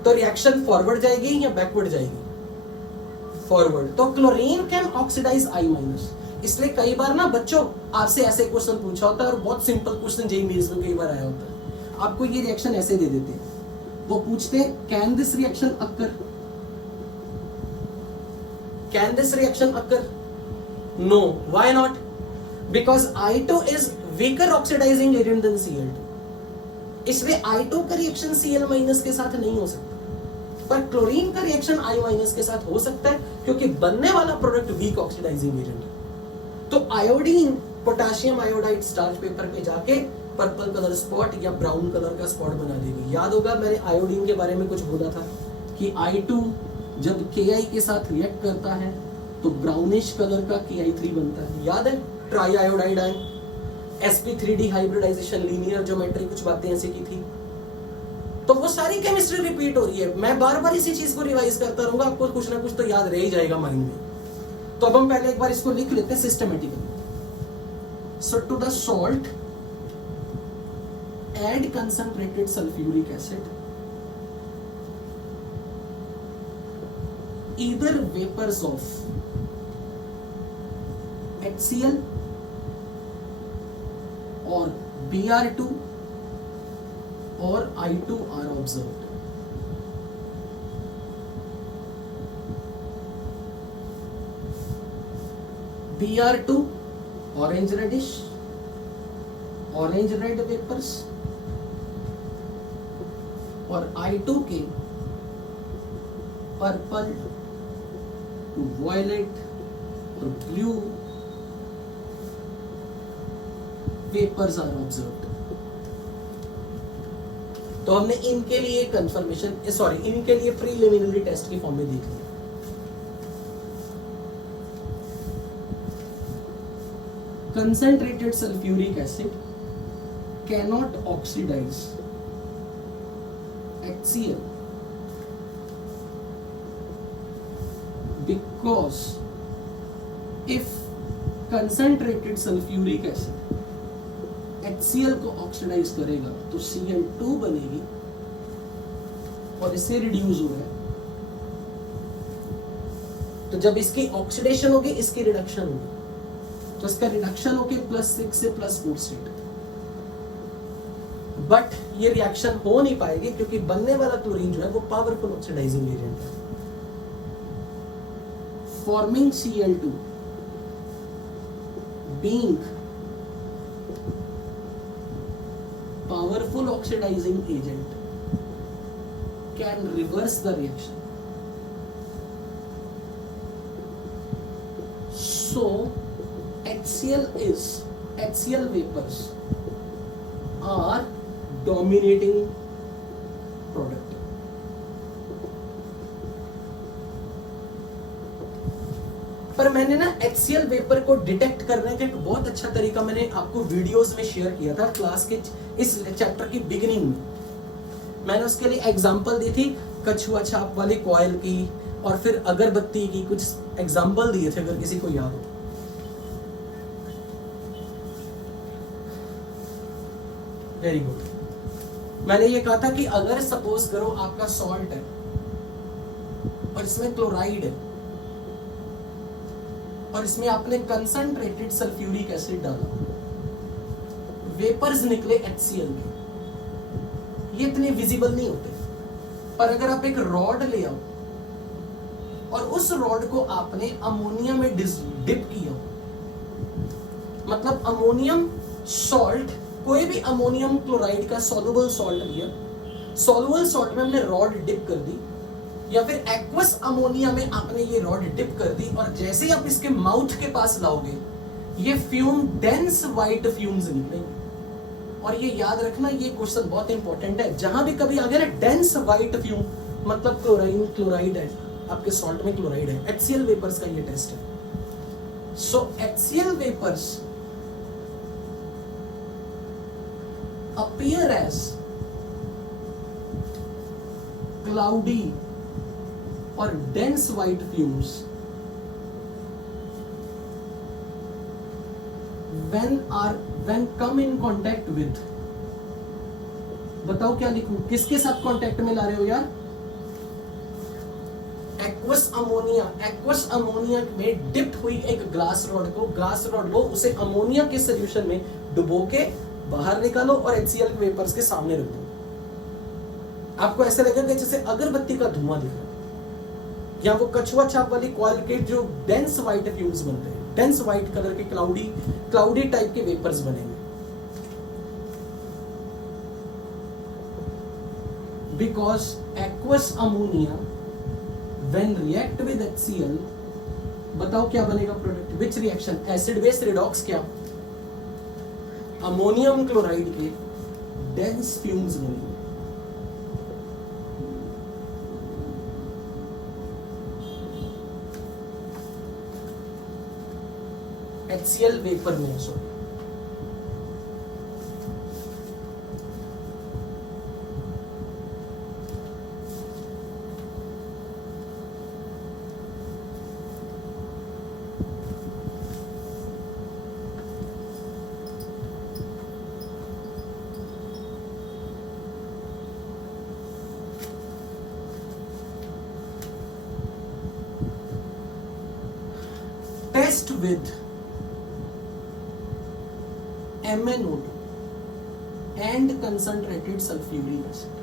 तो रिएक्शन फॉरवर्ड जाएगी या बैकवर्ड जाएगी? फॉरवर्ड। तो chlorine can oxidise I minus. इसलिए कई बार ना बच्चों आपसे ऐसे क्वेश्चन पूछा होता है, और बहुत सिंपल क्वेश्चन जेईई मेंस में कई बार आया होता है। आपको ये रिएक्शन ऐसे दे देते हैं, वो पूछते हैं can this reaction occur, can this reaction occur? No, why not? Because I2 is weaker oxidising agent than Cl2, इसलिए I2 का रिएक्शन Cl माइनस के साथ नहीं हो सकता, पर क्लोरीन का रिएक्शन I माइनस के साथ हो सकता है, क्योंकि बनने वाला प्रोडक्ट वीक ऑक्सीडाइजिंग एजेंट है। तो iodine potassium iodide starch paper पे जाके पर्पल कलर स्पॉट या ब्राउन कलर का स्पॉट बना देगी। याद होगा मैंने आयोडीन के बारे में कुछ बोला था कि I2 जब Ki के साथ रिएक्ट करता है तो ब्राउनिश कलर का Ki3 बनता है। याद है? Triiodide ion, sp3d hybridisation, linear geometry, कुछ बातें ऐसी की थी। तो वो सारी केमिस्ट्री रिपीट हो रही है। मैं बार बार इसी चीज को रिवाइज करता रहूंगा, आपको कुछ ना कुछ तो याद रह ही जाएगा माइंड में। तो अब हम पहले एक बार इसको लिख लेते हैं systematically. So to the salt add concentrated sulfuric acid, either vapors of HCl or Br2 or I2 are observed. Br2 orange reddish, orange red vapors, और I2 के purple to violet to blue vapours are observed. तो हमने इनके लिए confirmation, इनके लिए preliminary test की form में देख लिया। Concentrated sulphuric acid cannot oxidise HCl because if concentrated sulfuric acid HCl को ऑक्सीडाइज करेगा तो Cl2 बनेगी और इससे रिड्यूस हो रहा है। तो जब इसकी ऑक्सीडेशन होगी इसकी रिडक्शन होगी, तो इसका रिडक्शन होगी +6 से +4 स्टेट। बट ये रिएक्शन हो नहीं पाएगी क्योंकि बनने वाला क्लोरीन जो है वो पावरफुल ऑक्सीडाइजिंग एजेंट है। Forming Cl2 being powerful oxidizing agent can reverse the reaction. So HCl vapors are dominating product. पर मैंने ना HCl वेपर को डिटेक्ट करने का एक बहुत अच्छा तरीका मैंने आपको वीडियोस में शेयर किया था क्लास के इस चैप्टर की बिगिनिंग में। मैंने उसके लिए एग्जांपल दी थी कछुआ छाप वाली कॉइल की, और फिर अगरबत्ती की, कुछ एग्जांपल दिए थे अगर किसी को याद हो। Very good. मैंने ये कहा था कि अगर सपोज करो आपका सॉल्ट है और इसमें क्लोराइड है और इसमें आपने कंसंट्रेटेड सल्फ्यूरिक एसिड डाला, वेपर्स निकले HCl के, ये इतने विजिबल नहीं होते। पर अगर आप एक रॉड ले आओ और उस रॉड को आपने अमोनिया में डिप किया, मतलब अमोनियम सॉल्ट, कोई भी अमोनियम क्लोराइड का सॉल्युबल सॉल्ट लिया, सॉल्युबल सॉल्ट में हमने रॉड डिप कर दी, या फिर एक्वस अमोनिया में आपने ये रॉड डिप कर दी, और जैसे ही आप इसके माउथ के पास लाओगे ये फ्यूम डेंस व्हाइट फ्यूम्स निकलेंगे। और ये याद रखना, ये क्वेश्चन बहुत इंपॉर्टेंट है, जहां भी कभी आ गया ना डेंस व्हाइट फ्यूम, मतलब क्लोराइड है, आपके सॉल्ट में क्लोराइड है। HCl वेपर्स का ये टेस्ट है। So HCl vapours appear as cloudy or dense white fumes when come in contact with, बताओ क्या लिखूं, किसके साथ कांटेक्ट में ला रहे हो यार? एक्वस अमोनिया में डिप्ट हुई एक ग्लास रॉड लो, उसे अमोनिया के सॉल्यूशन में डुबो के बाहर निकालो और HCl वेपर्स के सामने रख दो। आपको ऐसा लगेगा जैसे अगरबत्ती का धुआं दिख रहा है, या वो कछुआ छाप वाली कॉइल के जो डेंस व्हाइट फ्यूम्स बनते हैं, डेंस व्हाइट कलर के क्लाउडी टाइप के वेपर्स बनेंगे। Because aqueous ammonia when react with HCl, बताओ क्या बनेगा product, which reaction, acid base redox, क्या अमोनियम क्लोराइड के डेंस फ्यूम्स बनेंगे। HCl वेपर में sorry, test with MnO2 and concentrated sulfuric acid।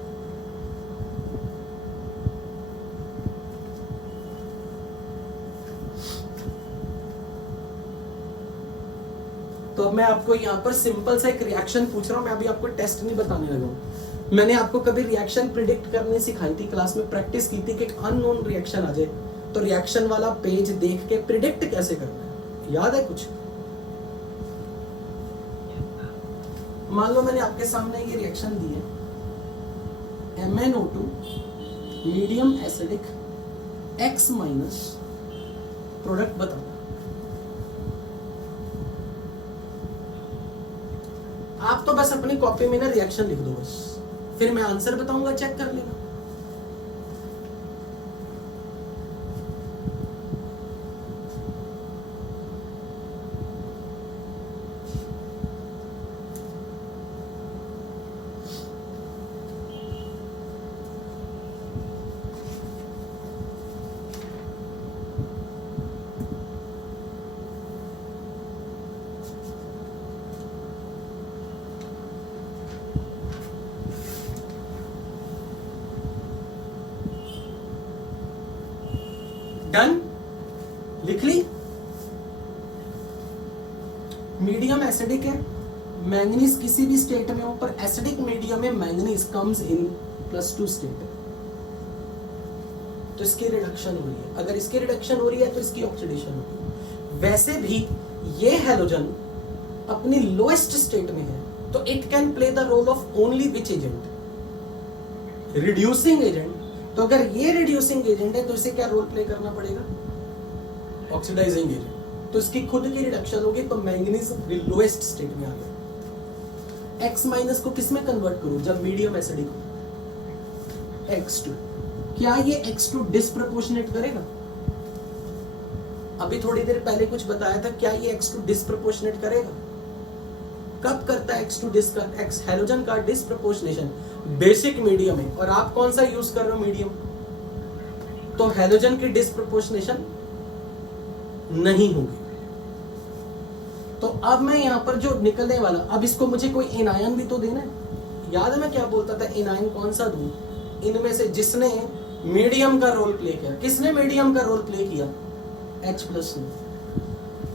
तो अब मैं आपको यहाँ पर सिंपल सा एक रिएक्शन पूछ रहा हूं, मैं अभी आपको टेस्ट नहीं बताने लगा हूं। मैंने आपको कभी रिएक्शन प्रिडिक्ट करने सिखाई थी, क्लास में प्रैक्टिस की थी कि एक अननोन रिएक्शन आ जाए तो रिएक्शन वाला पेज देख के प्रिडिक्ट कैसे करना है, याद है कुछ? मान लो मैंने आपके सामने ये रिएक्शन दी है, MnO2 medium acidic X minus, product बताओ। आप तो बस अपनी कॉपी में ना रिएक्शन लिख दो बस, फिर मैं आंसर बताऊंगा, चेक कर लेना। डन, लिख ली। मीडियम एसिडिक है, मैंगनीज किसी भी स्टेट में हो, पर एसिडिक मीडियम में मैंगनीज कम्स इन +2 स्टेट, तो इसकी रिडक्शन हो रही है। अगर इसकी रिडक्शन हो रही है तो इसकी ऑक्सीडेशन हो रही है। वैसे भी ये हैलोजन अपनी लोएस्ट स्टेट में है, तो it can play the role of only which agent, reducing agent. तो अगर ये रिड्यूसिंग एजेंट है तो इसे क्या रोल प्ले करना पड़ेगा, ऑक्सीडाइजिंग एजेंट। तो इसकी खुद की रिडक्शन होगी, तो मैंगनीज लोएस्ट स्टेट में आ गया। X माइनस को किस में कन्वर्ट करूं जब मीडियम एसिडिक हो, X2। क्या ये X2 डिस्प्रपोर्शनेट करेगा? अभी थोड़ी देर पहले कुछ बताया था, क्या ये X2 डिस्प्रपोर्शनेट करेगा? कब करता है X हैलोजन का डिस्प्रपोर्शनेशन? बेसिक मीडियम है, और आप कौन सा यूज कर रहे हो, मीडियम, तो हैलोजन की डिस्प्रपोर्शनेशन नहीं होगी। तो अब मैं यहां पर जो निकलने वाला, अब इसको मुझे कोई एनायन भी तो देना है। याद है मैं क्या बोलता था, एनायन कौन सा दूं? इनमें से जिसने मीडियम का रोल प्ले किया। किसने मीडियम का रोल प्ले किया? H+ ने।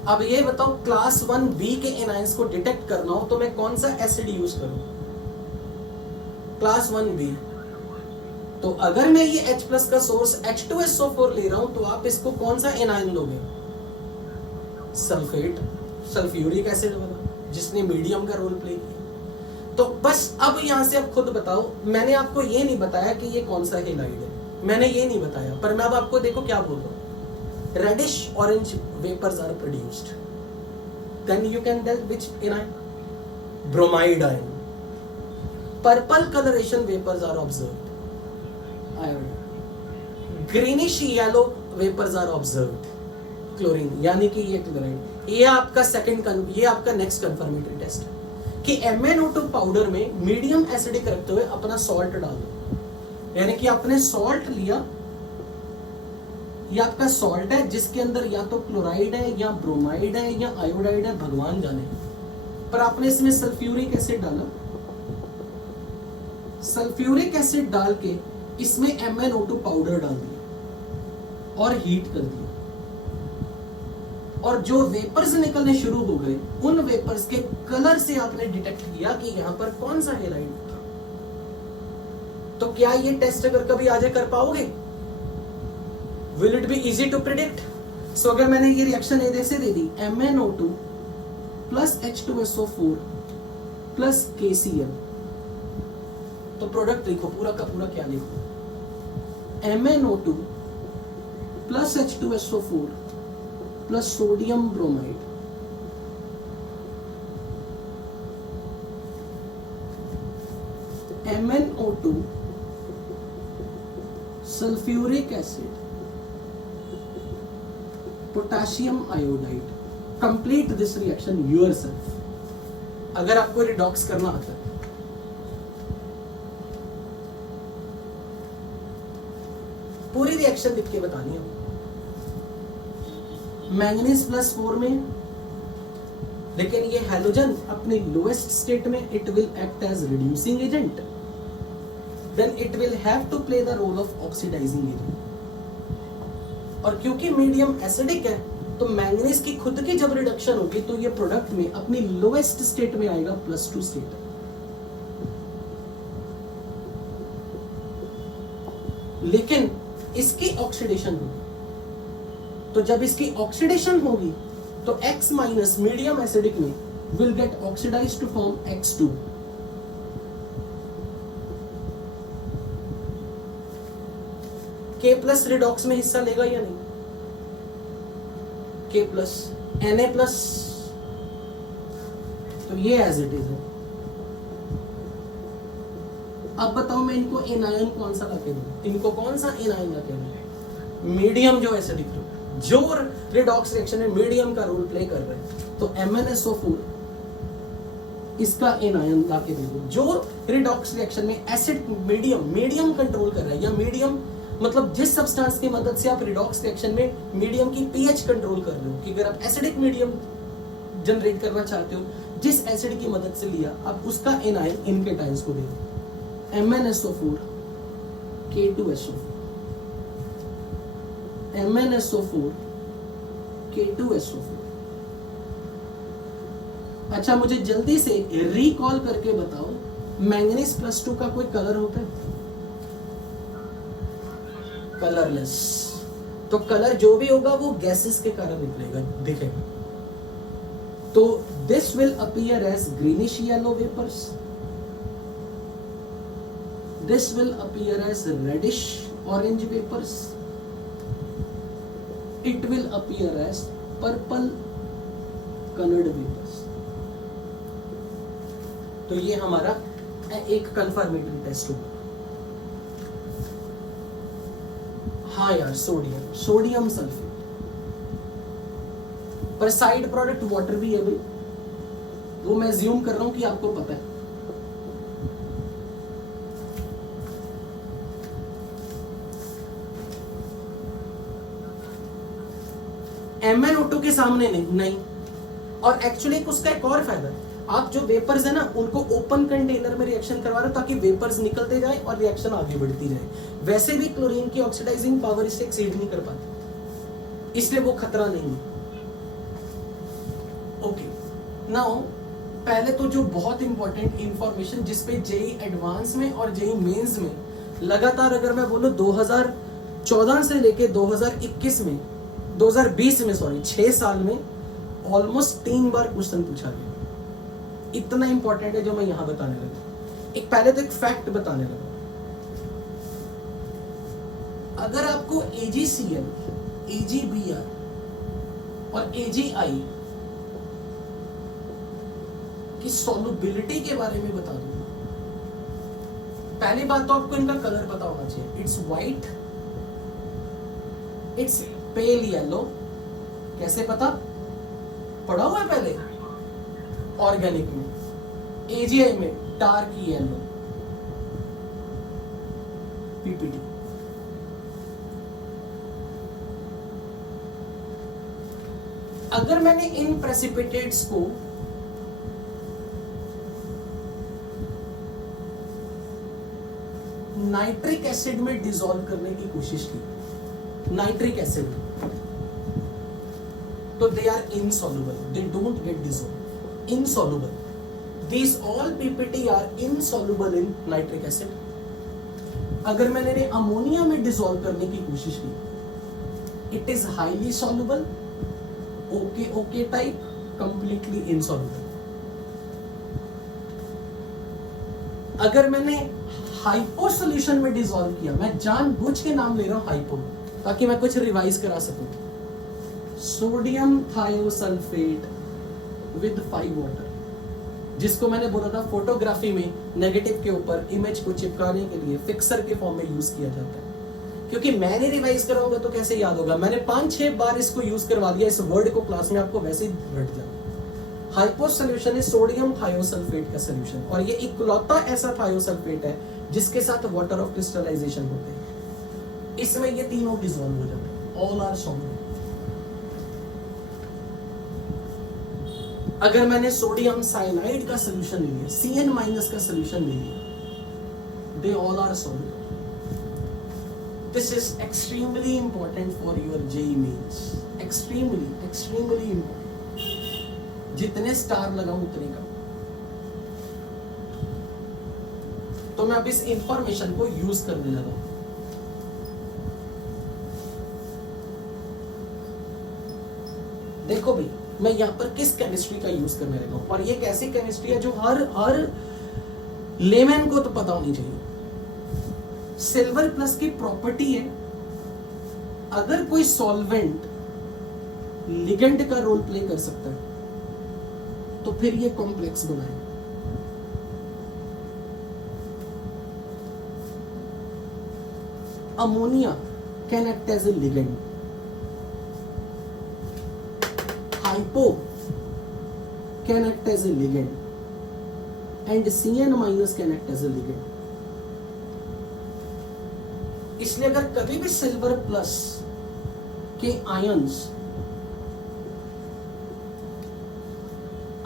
अब ये बताओ, क्लास 1B के एनायंस को डिटेक्ट करना हो तो मैं कौन सा एसिड यूज करूं? Class 1B। तो अगर मैं ये H+ का सोर्स H2SO4 ले रहा हूं तो आप इसको कौन सा एनायन लोगे? सल्फेट, सल्फ्यूरिक एसिड वाला, जिसने मीडियम का रोल प्ले किया। तो बस अब यहां से आप खुद बताओ, मैंने आपको ये नहीं बताया कि ये कौन सा हेलाइड है, मैंने ये नहीं बताया, पर मैं अब आपको देखो क्या बोल रहा हूं। Reddish orange vapors are produced. Then you can tell which anion? Bromide ion. Purple coloration vapors are observed. Iodine. Greenish yellow vapors are observed. Chlorine. यानी कि ये क्लोराइड। ये आपका ये आपका नेक्स्ट कंफर्मेटरी टेस्ट है कि MnO2 पाउडर में मीडियम एसिडिक रखते हुए अपना सॉल्ट डाल दो। यानी कि आपने सॉल्ट लिया, ये आपका सॉल्ट है जिसके अंदर या तो क्लोराइड है या ब्रोमाइड है या आयोडाइड है, भगवान जाने, पर आपने इसमें सल्फ्यूरिक एसिड डाला। सल्फ्यूरिक एसिड डाल के इसमें MnO2 पाउडर डाल दिया और हीट कर दिया, और जो वेपर्स निकलने शुरू हो गए उन वेपर्स के कलर से आपने डिटेक्ट किया कि यहां पर कौन सा हेलाइड था। तो क्या ये टेस्ट अगर कभी आज कर पाओगे? Will it be easy to predict? So अगर मैंने ये रिएक्शन ऐसे दे दी, MnO2 plus H2SO4 plus KCl, तो प्रोडक्ट लिखो पूरा का पूरा, क्या लिखो? MnO2 plus H2SO4 plus sodium bromide, MnO2 sulphuric acid potassium iodide. Complete this reaction yourself अगर आपको रिडॉक्स करना आता है। पूरी रिएक्शन लिख के बतानी है। मैंगनीज +4 में, लेकिन ये हैलोजन अपने लोएस्ट स्टेट में it will act as reducing agent, then it will have to play the role of oxidising agent. और क्योंकि मीडियम एसिडिक है तो मैंगनीज की खुद की जब रिडक्शन होगी तो ये प्रोडक्ट में अपनी लोएस्ट स्टेट में आएगा, +2 स्टेट। लेकिन इसकी ऑक्सीडेशन होगी, तो जब इसकी ऑक्सीडेशन होगी तो X माइनस मीडियम एसिडिक में will get oxidised to form X2। K+ redox में हिस्सा लेगा या नहीं? K+, Na+, तो ये एज इट इज है। अब बताओ मैं इनको एनायन कौन सा लाके दूं? इनको कौन सा एनायन लाके दूं? मीडियम जो एसिडिक जो रिडॉक्स रिएक्शन में मीडियम का रोल प्ले कर रहे हैं, तो MnSO4 इसका एनायन लाके दे दो। जो रिडॉक्स रिएक्शन में एसिड मीडियम कंट्रोल कर रहा है, या मीडियम मतलब जिस सब्सटेंस की मदद से आप रिडॉक्स रिएक्शन में मीडियम की पीएच कंट्रोल कर रहे हो, कि अगर आप एसिडिक मीडियम जनरेट करना चाहते हो, जिस एसिड की मदद से लिया, आप उसका एनायन इन केटायंस को दे दो। MnSO4 K2SO4, MnSO4 K2SO4। अच्छा मुझे जल्दी से रिकॉल करके बताओ, मैंगनीज +2 का कोई कलर होता है? कलरलेस। तो कलर जो भी होगा वो गैसेस के कारण निकलेगा, दिखेगा। तो this will appear as greenish yellow vapours, this will appear as reddish orange vapours, it will appear as purple colored vapors। तो ये हमारा एक कंफर्मेटरी टेस्ट होगा। हाँ यार, सोडियम सल्फेट, पर साइड प्रोडक्ट वाटर भी है भाई, वो मैं अज्यूम कर रहा हूं कि आपको पता है। MnO2 के सामने नहीं। और एक्चुअली उसका एक और फायदा है, आप जो वेपर्स है ना उनको ओपन कंटेनर में रिएक्शन करवा रहे हो ताकि वेपर्स निकलते जाए और रिएक्शन आगे बढ़ती जाए। वैसे भी क्लोरीन की ऑक्सीडाइजिंग पावर इससे एक्सीड नहीं कर पाती, इसलिए वो खतरा नहीं है। ओके, नाउ पहले तो जो बहुत इंपॉर्टेंट इंफॉर्मेशन जिसपे जेई एडवांस में और जेई मेंस में लगातार, अगर मैं बोलूं 2014 से लेके 2021 में 2020 में 6 साल में ऑलमोस्ट 3 बार क्वेश्चन पूछा गया। इतना इंपॉर्टेंट है जो मैं यहां बताने लगा। एक पहले तो एक फैक्ट बताने लगा, अगर आपको AgCl, AgBr और AgI की सॉल्युबिलिटी के बारे में बता दूं, पहली बात तो आपको इनका कलर पता होना चाहिए। It's white, it's pale yellow. कैसे पता? पढ़ा हुआ है पहले ऑर्गेनिक में। AgI में डार्क येलो, PPT। अगर मैंने इन प्रेसिपिटेट्स को नाइट्रिक एसिड में डिसॉल्व करने की कोशिश की, नाइट्रिक एसिड, तो they are insoluble, they don't get dissolve, insoluble, these all PPT are insoluble in nitric acid. अगर मैंने अमोनिया में डिसॉल्व करने की कोशिश की, it is highly soluble, okay type, completely insoluble. अगर मैंने हाइपो सोल्यूशन में डिसॉल्व किया, मैं जानबूझ के नाम ले रहा हूं हाइपो ताकि मैं कुछ रिवाइज करा सकूं, सोडियम थायोसल्फेट विद 5 वाटर, जिसको मैंने बोला था फोटोग्राफी में नेगेटिव के ऊपर इमेज को चिपकाने के लिए फिक्सर के फॉर्म में यूज किया जाता है। क्योंकि मैंने रिवाइज कराऊंगा तो कैसे याद होगा, मैंने 5-6 बार इसको यूज करवा दिया, इस वर्ड को क्लास में आपको वैसे ही रट जाए। हाइपो सोल्यूशन है सोडियम थायोसल्फेट का सोल्यूशन, और ये इकलौता ऐसा थायोसल्फेट है जिसके साथ वाटर ऑफ क्रिस्टलाइजेशन होते हैं। इसमें ये तीनों डिसॉल्व हो जाते हैं, ऑल आर सॉल्युबल। अगर मैंने सोडियम साइनाइड का सोल्यूशन ले लिया, Cn- का सोल्यूशन ले लिया, they all are soluble. This is extremely important for your JEE Mains, extremely important. जितने स्टार लगाऊं उतने कम। तो मैं अब इस इंफॉर्मेशन को यूज करने लगा हूं। देखो भाई, मैं यहां पर किस केमिस्ट्री का यूज करने लगा हूं, और ये कैसी केमिस्ट्री है जो हर लेमैन को तो पता होनी चाहिए। सिल्वर प्लस की प्रॉपर्टी है, अगर कोई सॉल्वेंट लिगेंड का रोल प्ले कर सकता है तो फिर ये कॉम्प्लेक्स बनाए। Ammonia can act as a ligand, hypo can act as a ligand, and Cn- can act as a ligand. इसलिए अगर कभी भी सिल्वर प्लस के आयंस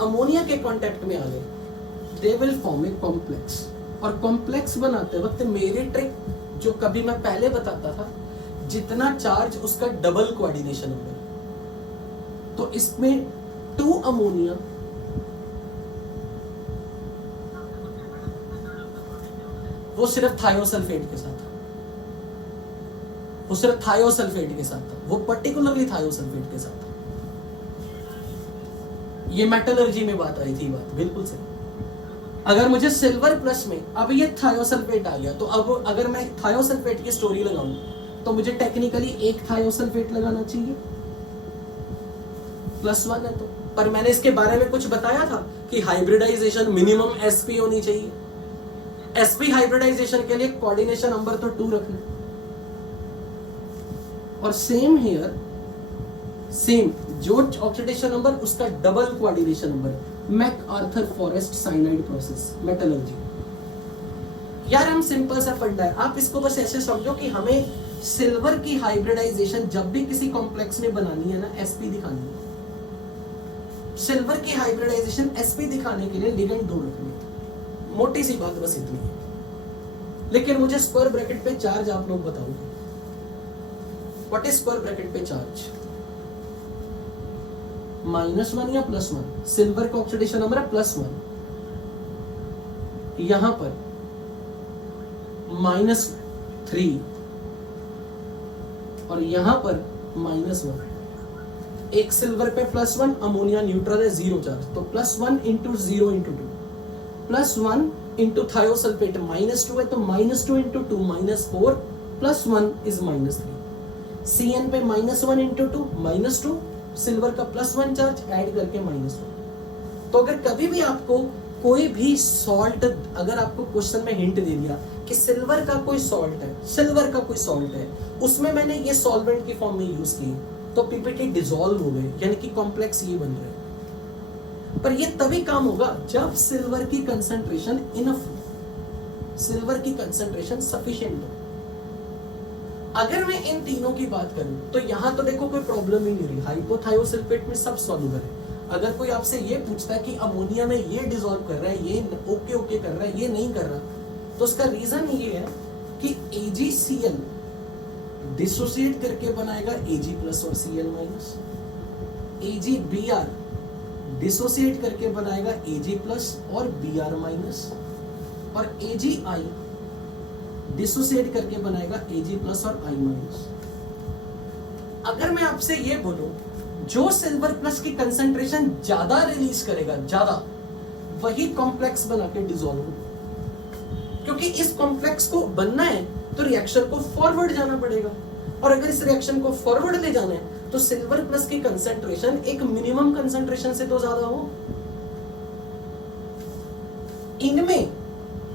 अमोनिया के कांटेक्ट में आ गए, they will form a complex. और कॉम्प्लेक्स बनाते वक्त मेरी ट्रिक जो कभी मैं पहले बताता था, जितना चार्ज उसका डबल कोऑर्डिनेशन होगा। तो इसमें 2 अमोनिया वो सिर्फ थायोसल्फेट के साथ था, वो सिर्फ थायोसल्फेट के साथ था, वो पर्टिकुलरली थायोसल्फेट के साथ था। ये मेटलर्जी में बात आई थी, बात बिल्कुल सही। अगर मुझे सिल्वर प्लस में अब ये थायोसल्फेट आ गया, तो अब अगर मैं थायोसल्फेट की स्टोरी लगाऊं तो मुझे टेक्निकली एक थायोसल्फेट लगाना चाहिए, +1 है तो। पर मैंने इसके बारे में कुछ बताया था कि हाइब्रिडाइजेशन मिनिमम sp होनी चाहिए। sp हाइब्रिडाइजेशन के लिए कोऑर्डिनेशन नंबर तो 2 रखना। और सेम हियर, सेम जो ऑक्सीडेशन नंबर उसका double coordination number, MacArthur forest cyanide process, metallurgy. यार हम सिंपल सा फंडा है, आप इसको बस ऐसे समझो कि हमें सिल्वर की हाइब्रिडाइजेशन जब भी किसी कॉम्प्लेक्स में बनानी है ना, sp दिखानी है। सिल्वर की हाइब्रिडाइजेशन sp दिखाने के लिए लिगेंड 2 रखनी है। मोटी सी बात बस इतनी है। लेकिन मुझे स्क्वायर ब्रैकेट पे चार्ज आप लोग बताओगे, व्हाट इज स्क्वायर ब्रैकेट पे चार्ज? -1 या +1? सिल्वर का ऑक्सीडेशन नंबर है +1, यहां पर -3 और यहां पर -1। एक सिल्वर पे +1, अमोनिया न्यूट्रल है, 0 चार्ज, तो +1 × 0 × 2, +1 × थायोसल्फेट -2 है, तो -2 × 2 -4, +1 इज -3। Cn पे -1 × 2 -2, सिल्वर का +1 चार्ज ऐड करके -1। तो अगर कभी भी आपको कोई भी सॉल्ट, अगर आपको क्वेश्चन में हिंट दे दिया कि सिल्वर का कोई सॉल्ट है, सिल्वर का कोई सॉल्ट है, उसमें मैंने ये सॉल्वेंट की फॉर्म में यूज की, तो पीपीटी डिसॉल्व हो गए, यानी कि कॉम्प्लेक्स ये बन रहे। पर ये तभी काम होगा जब सिल्वर की कंसंट्रेशन इनफ हो, सिल्वर की कंसंट्रेशन सफिशिएंट हो। अगर मैं इन तीनों की बात करूं तो यहां तो देखो कोई प्रॉब्लम ही नहीं रही, हाइपोथायोसल्फेट में सब सॉल्युबल है। अगर कोई आपसे ये पूछता है कि अमोनिया में ये डिसॉल्व कर रहा है, ये ओके ओके कर रहा है, ये नहीं कर रहा, तो उसका रीजन ये है कि AgCl डिसोसिएट करके बनाएगा Ag प्लस और Cl माइनस, AgBr डिसोसिएट करके बनाएगा Ag प्लस और Br माइनस, और AgI डिसोसिएट करके बनाएगा Ag प्लस और I माइनस। अगर मैं आपसे ये बोलूं जो सिल्वर प्लस की कंसंट्रेशन ज्यादा रिलीज करेगा, ज्यादा, वही कॉम्प्लेक्स बना के डिसॉल्व हो, क्योंकि इस कॉम्प्लेक्स को बनना है तो रिएक्शन को फॉरवर्ड जाना पड़ेगा, और अगर इस रिएक्शन को फॉरवर्ड ले जाना है तो सिल्वर प्लस की कंसंट्रेशन एक मिनिमम कंसंट्रेशन से तो ज्यादा हो। इनमें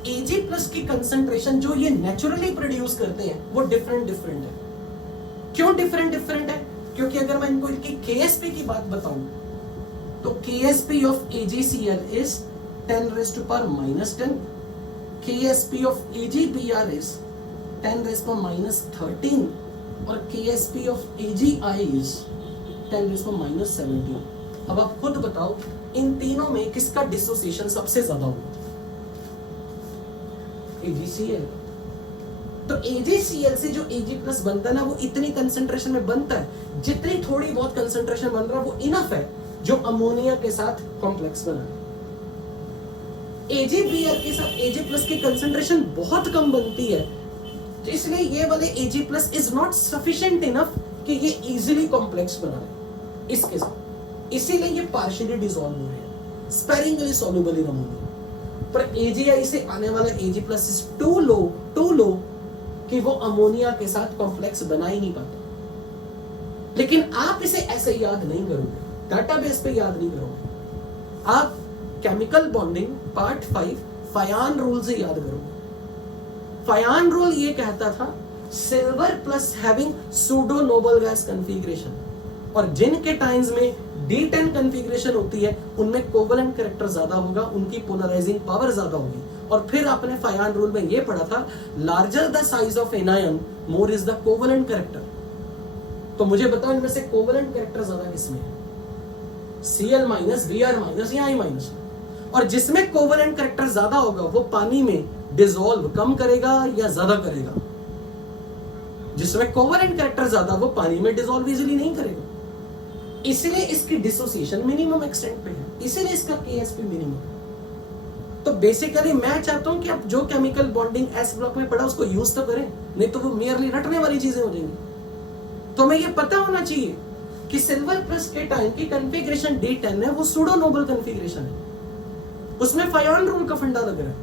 Ag प्लस की कंसंट्रेशन जो ये नेचुरली प्रोड्यूस करते हैं वो डिफरेंट डिफरेंट है। क्यों डिफरेंट डिफरेंट है? क्योंकि अगर मैं इनको इनकी KSP की बात बताऊं तो KSP of AgCl is 10⁻⁻10, KSP of AgBr is 10⁻⁻13 और KSP ऑफ AgI इज 10⁻⁻17। अब आप खुद बताओ इन तीनों में किसका डिसोसिएशन सबसे ज्यादा होगा? AgCl। तो AgCl से जो Ag प्लस बनता है ना, वो इतनी कंसंट्रेशन में बनता है, जितनी थोड़ी बहुत कंसंट्रेशन बन रहा है वो इनफ है जो अमोनिया के साथ कॉम्प्लेक्स बना है। AgBr के साथ Ag प्लस की कंसंट्रेशन बहुत कम बनती है, तो इसलिए ये वाले Ag plus is not sufficient enough कि ये इजीली कॉम्प्लेक्स बना ले इसके साथ, इसीलिए ये पार्शियली डिसॉल्व हो रहे हैं, स्पेरिंगली सॉल्युबल इन अमोनिया। पर AgI से आने वाला Ag plus is to low कि वो अमोनिया के साथ कॉम्प्लेक्स बना ही नहीं पाता। लेकिन आप इसे ऐसे याद नहीं करोगे, डाटाबेस पे याद नहीं करोगे, आप chemical bonding part 5 Phyan rule से याद करोगे। फयान रूल ये कहता था silver plus having pseudo noble gas configuration, और जिन केटाइंस में D10 कॉन्फ़िगरेशन होती है उनमें कोवेलेंट कैरेक्टर ज्यादा होगा, उनकी पोलराइजिंग पावर ज्यादा होगी। और फिर आपने फयान रूल में ये पढ़ा था larger the size of anion more is the covalent character. तो मुझे बताओ इनमें से कोवेलेंट कैरेक्टर ज्यादा किसमें है? Cl माइनस, Br माइनस या I माइनस? और जिसमें कोवेलेंट कैरेक्टर ज्यादा होगा वो पानी में डिसॉल्व कम करेगा या ज्यादा करेगा? जिसमें कोवेलेंट कैरेक्टर ज्यादा वो पानी में डिसॉल्व इजीली नहीं करेगा, इसलिए इसकी डिसोसिएशन मिनिमम एक्सटेंट पे है, इसीलिए इसका KSP मिनिमम। तो बेसिकली मैं चाहता हूं कि आप जो केमिकल बॉन्डिंग S ब्लॉक में पढ़ा उसको यूज तो करें, नहीं तो वो मेयरली रटने वाली चीजें हो जाएंगी। तो हमें ये पता होना चाहिए कि सिल्वर प्लस केटाइन की कॉन्फ़िगरेशन D10 है, वो सूडो नोबल कॉन्फ़िगरेशन है, उसमें फयान रूल का फंडा लग रहा है।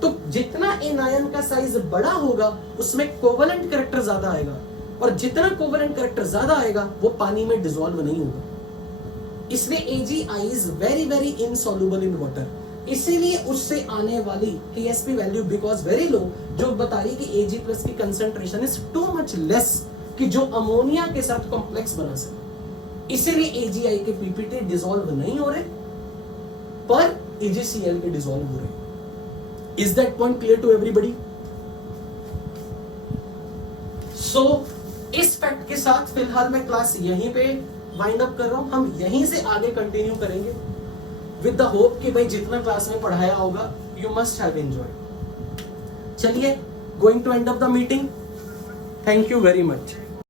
तो जितना एनायन का साइज बड़ा होगा उसमें कोवेलेंट कैरेक्टर ज्यादा आएगा, और जितना कोवेलेंट कैरेक्टर ज्यादा आएगा वो पानी में डिसॉल्व नहीं होगा। इसलिए AgI is very very insoluble in water, इसीलिए उससे आने वाली KSP value because very low जो बता रही कि Ag प्लस की concentration is too much less कि जो अमोनिया के साथ कॉम्प्लेक्स बना सके, इसीलिए AgI के PPT डिसॉल्व नहीं हो रहे पर AgCl के डिसॉल्व हो रहे। Is that point clear to everybody? So इस फैक्ट के साथ फिलहाल मैं क्लास यहीं पे वाइंड अप कर रहा हूं, हम यहीं से आगे कंटिन्यू करेंगे विद द होप कि भाई जितना क्लास में पढ़ाया होगा यू मस्ट हैव एंजॉयड। चलिए, going to end of the meeting, thank you very much.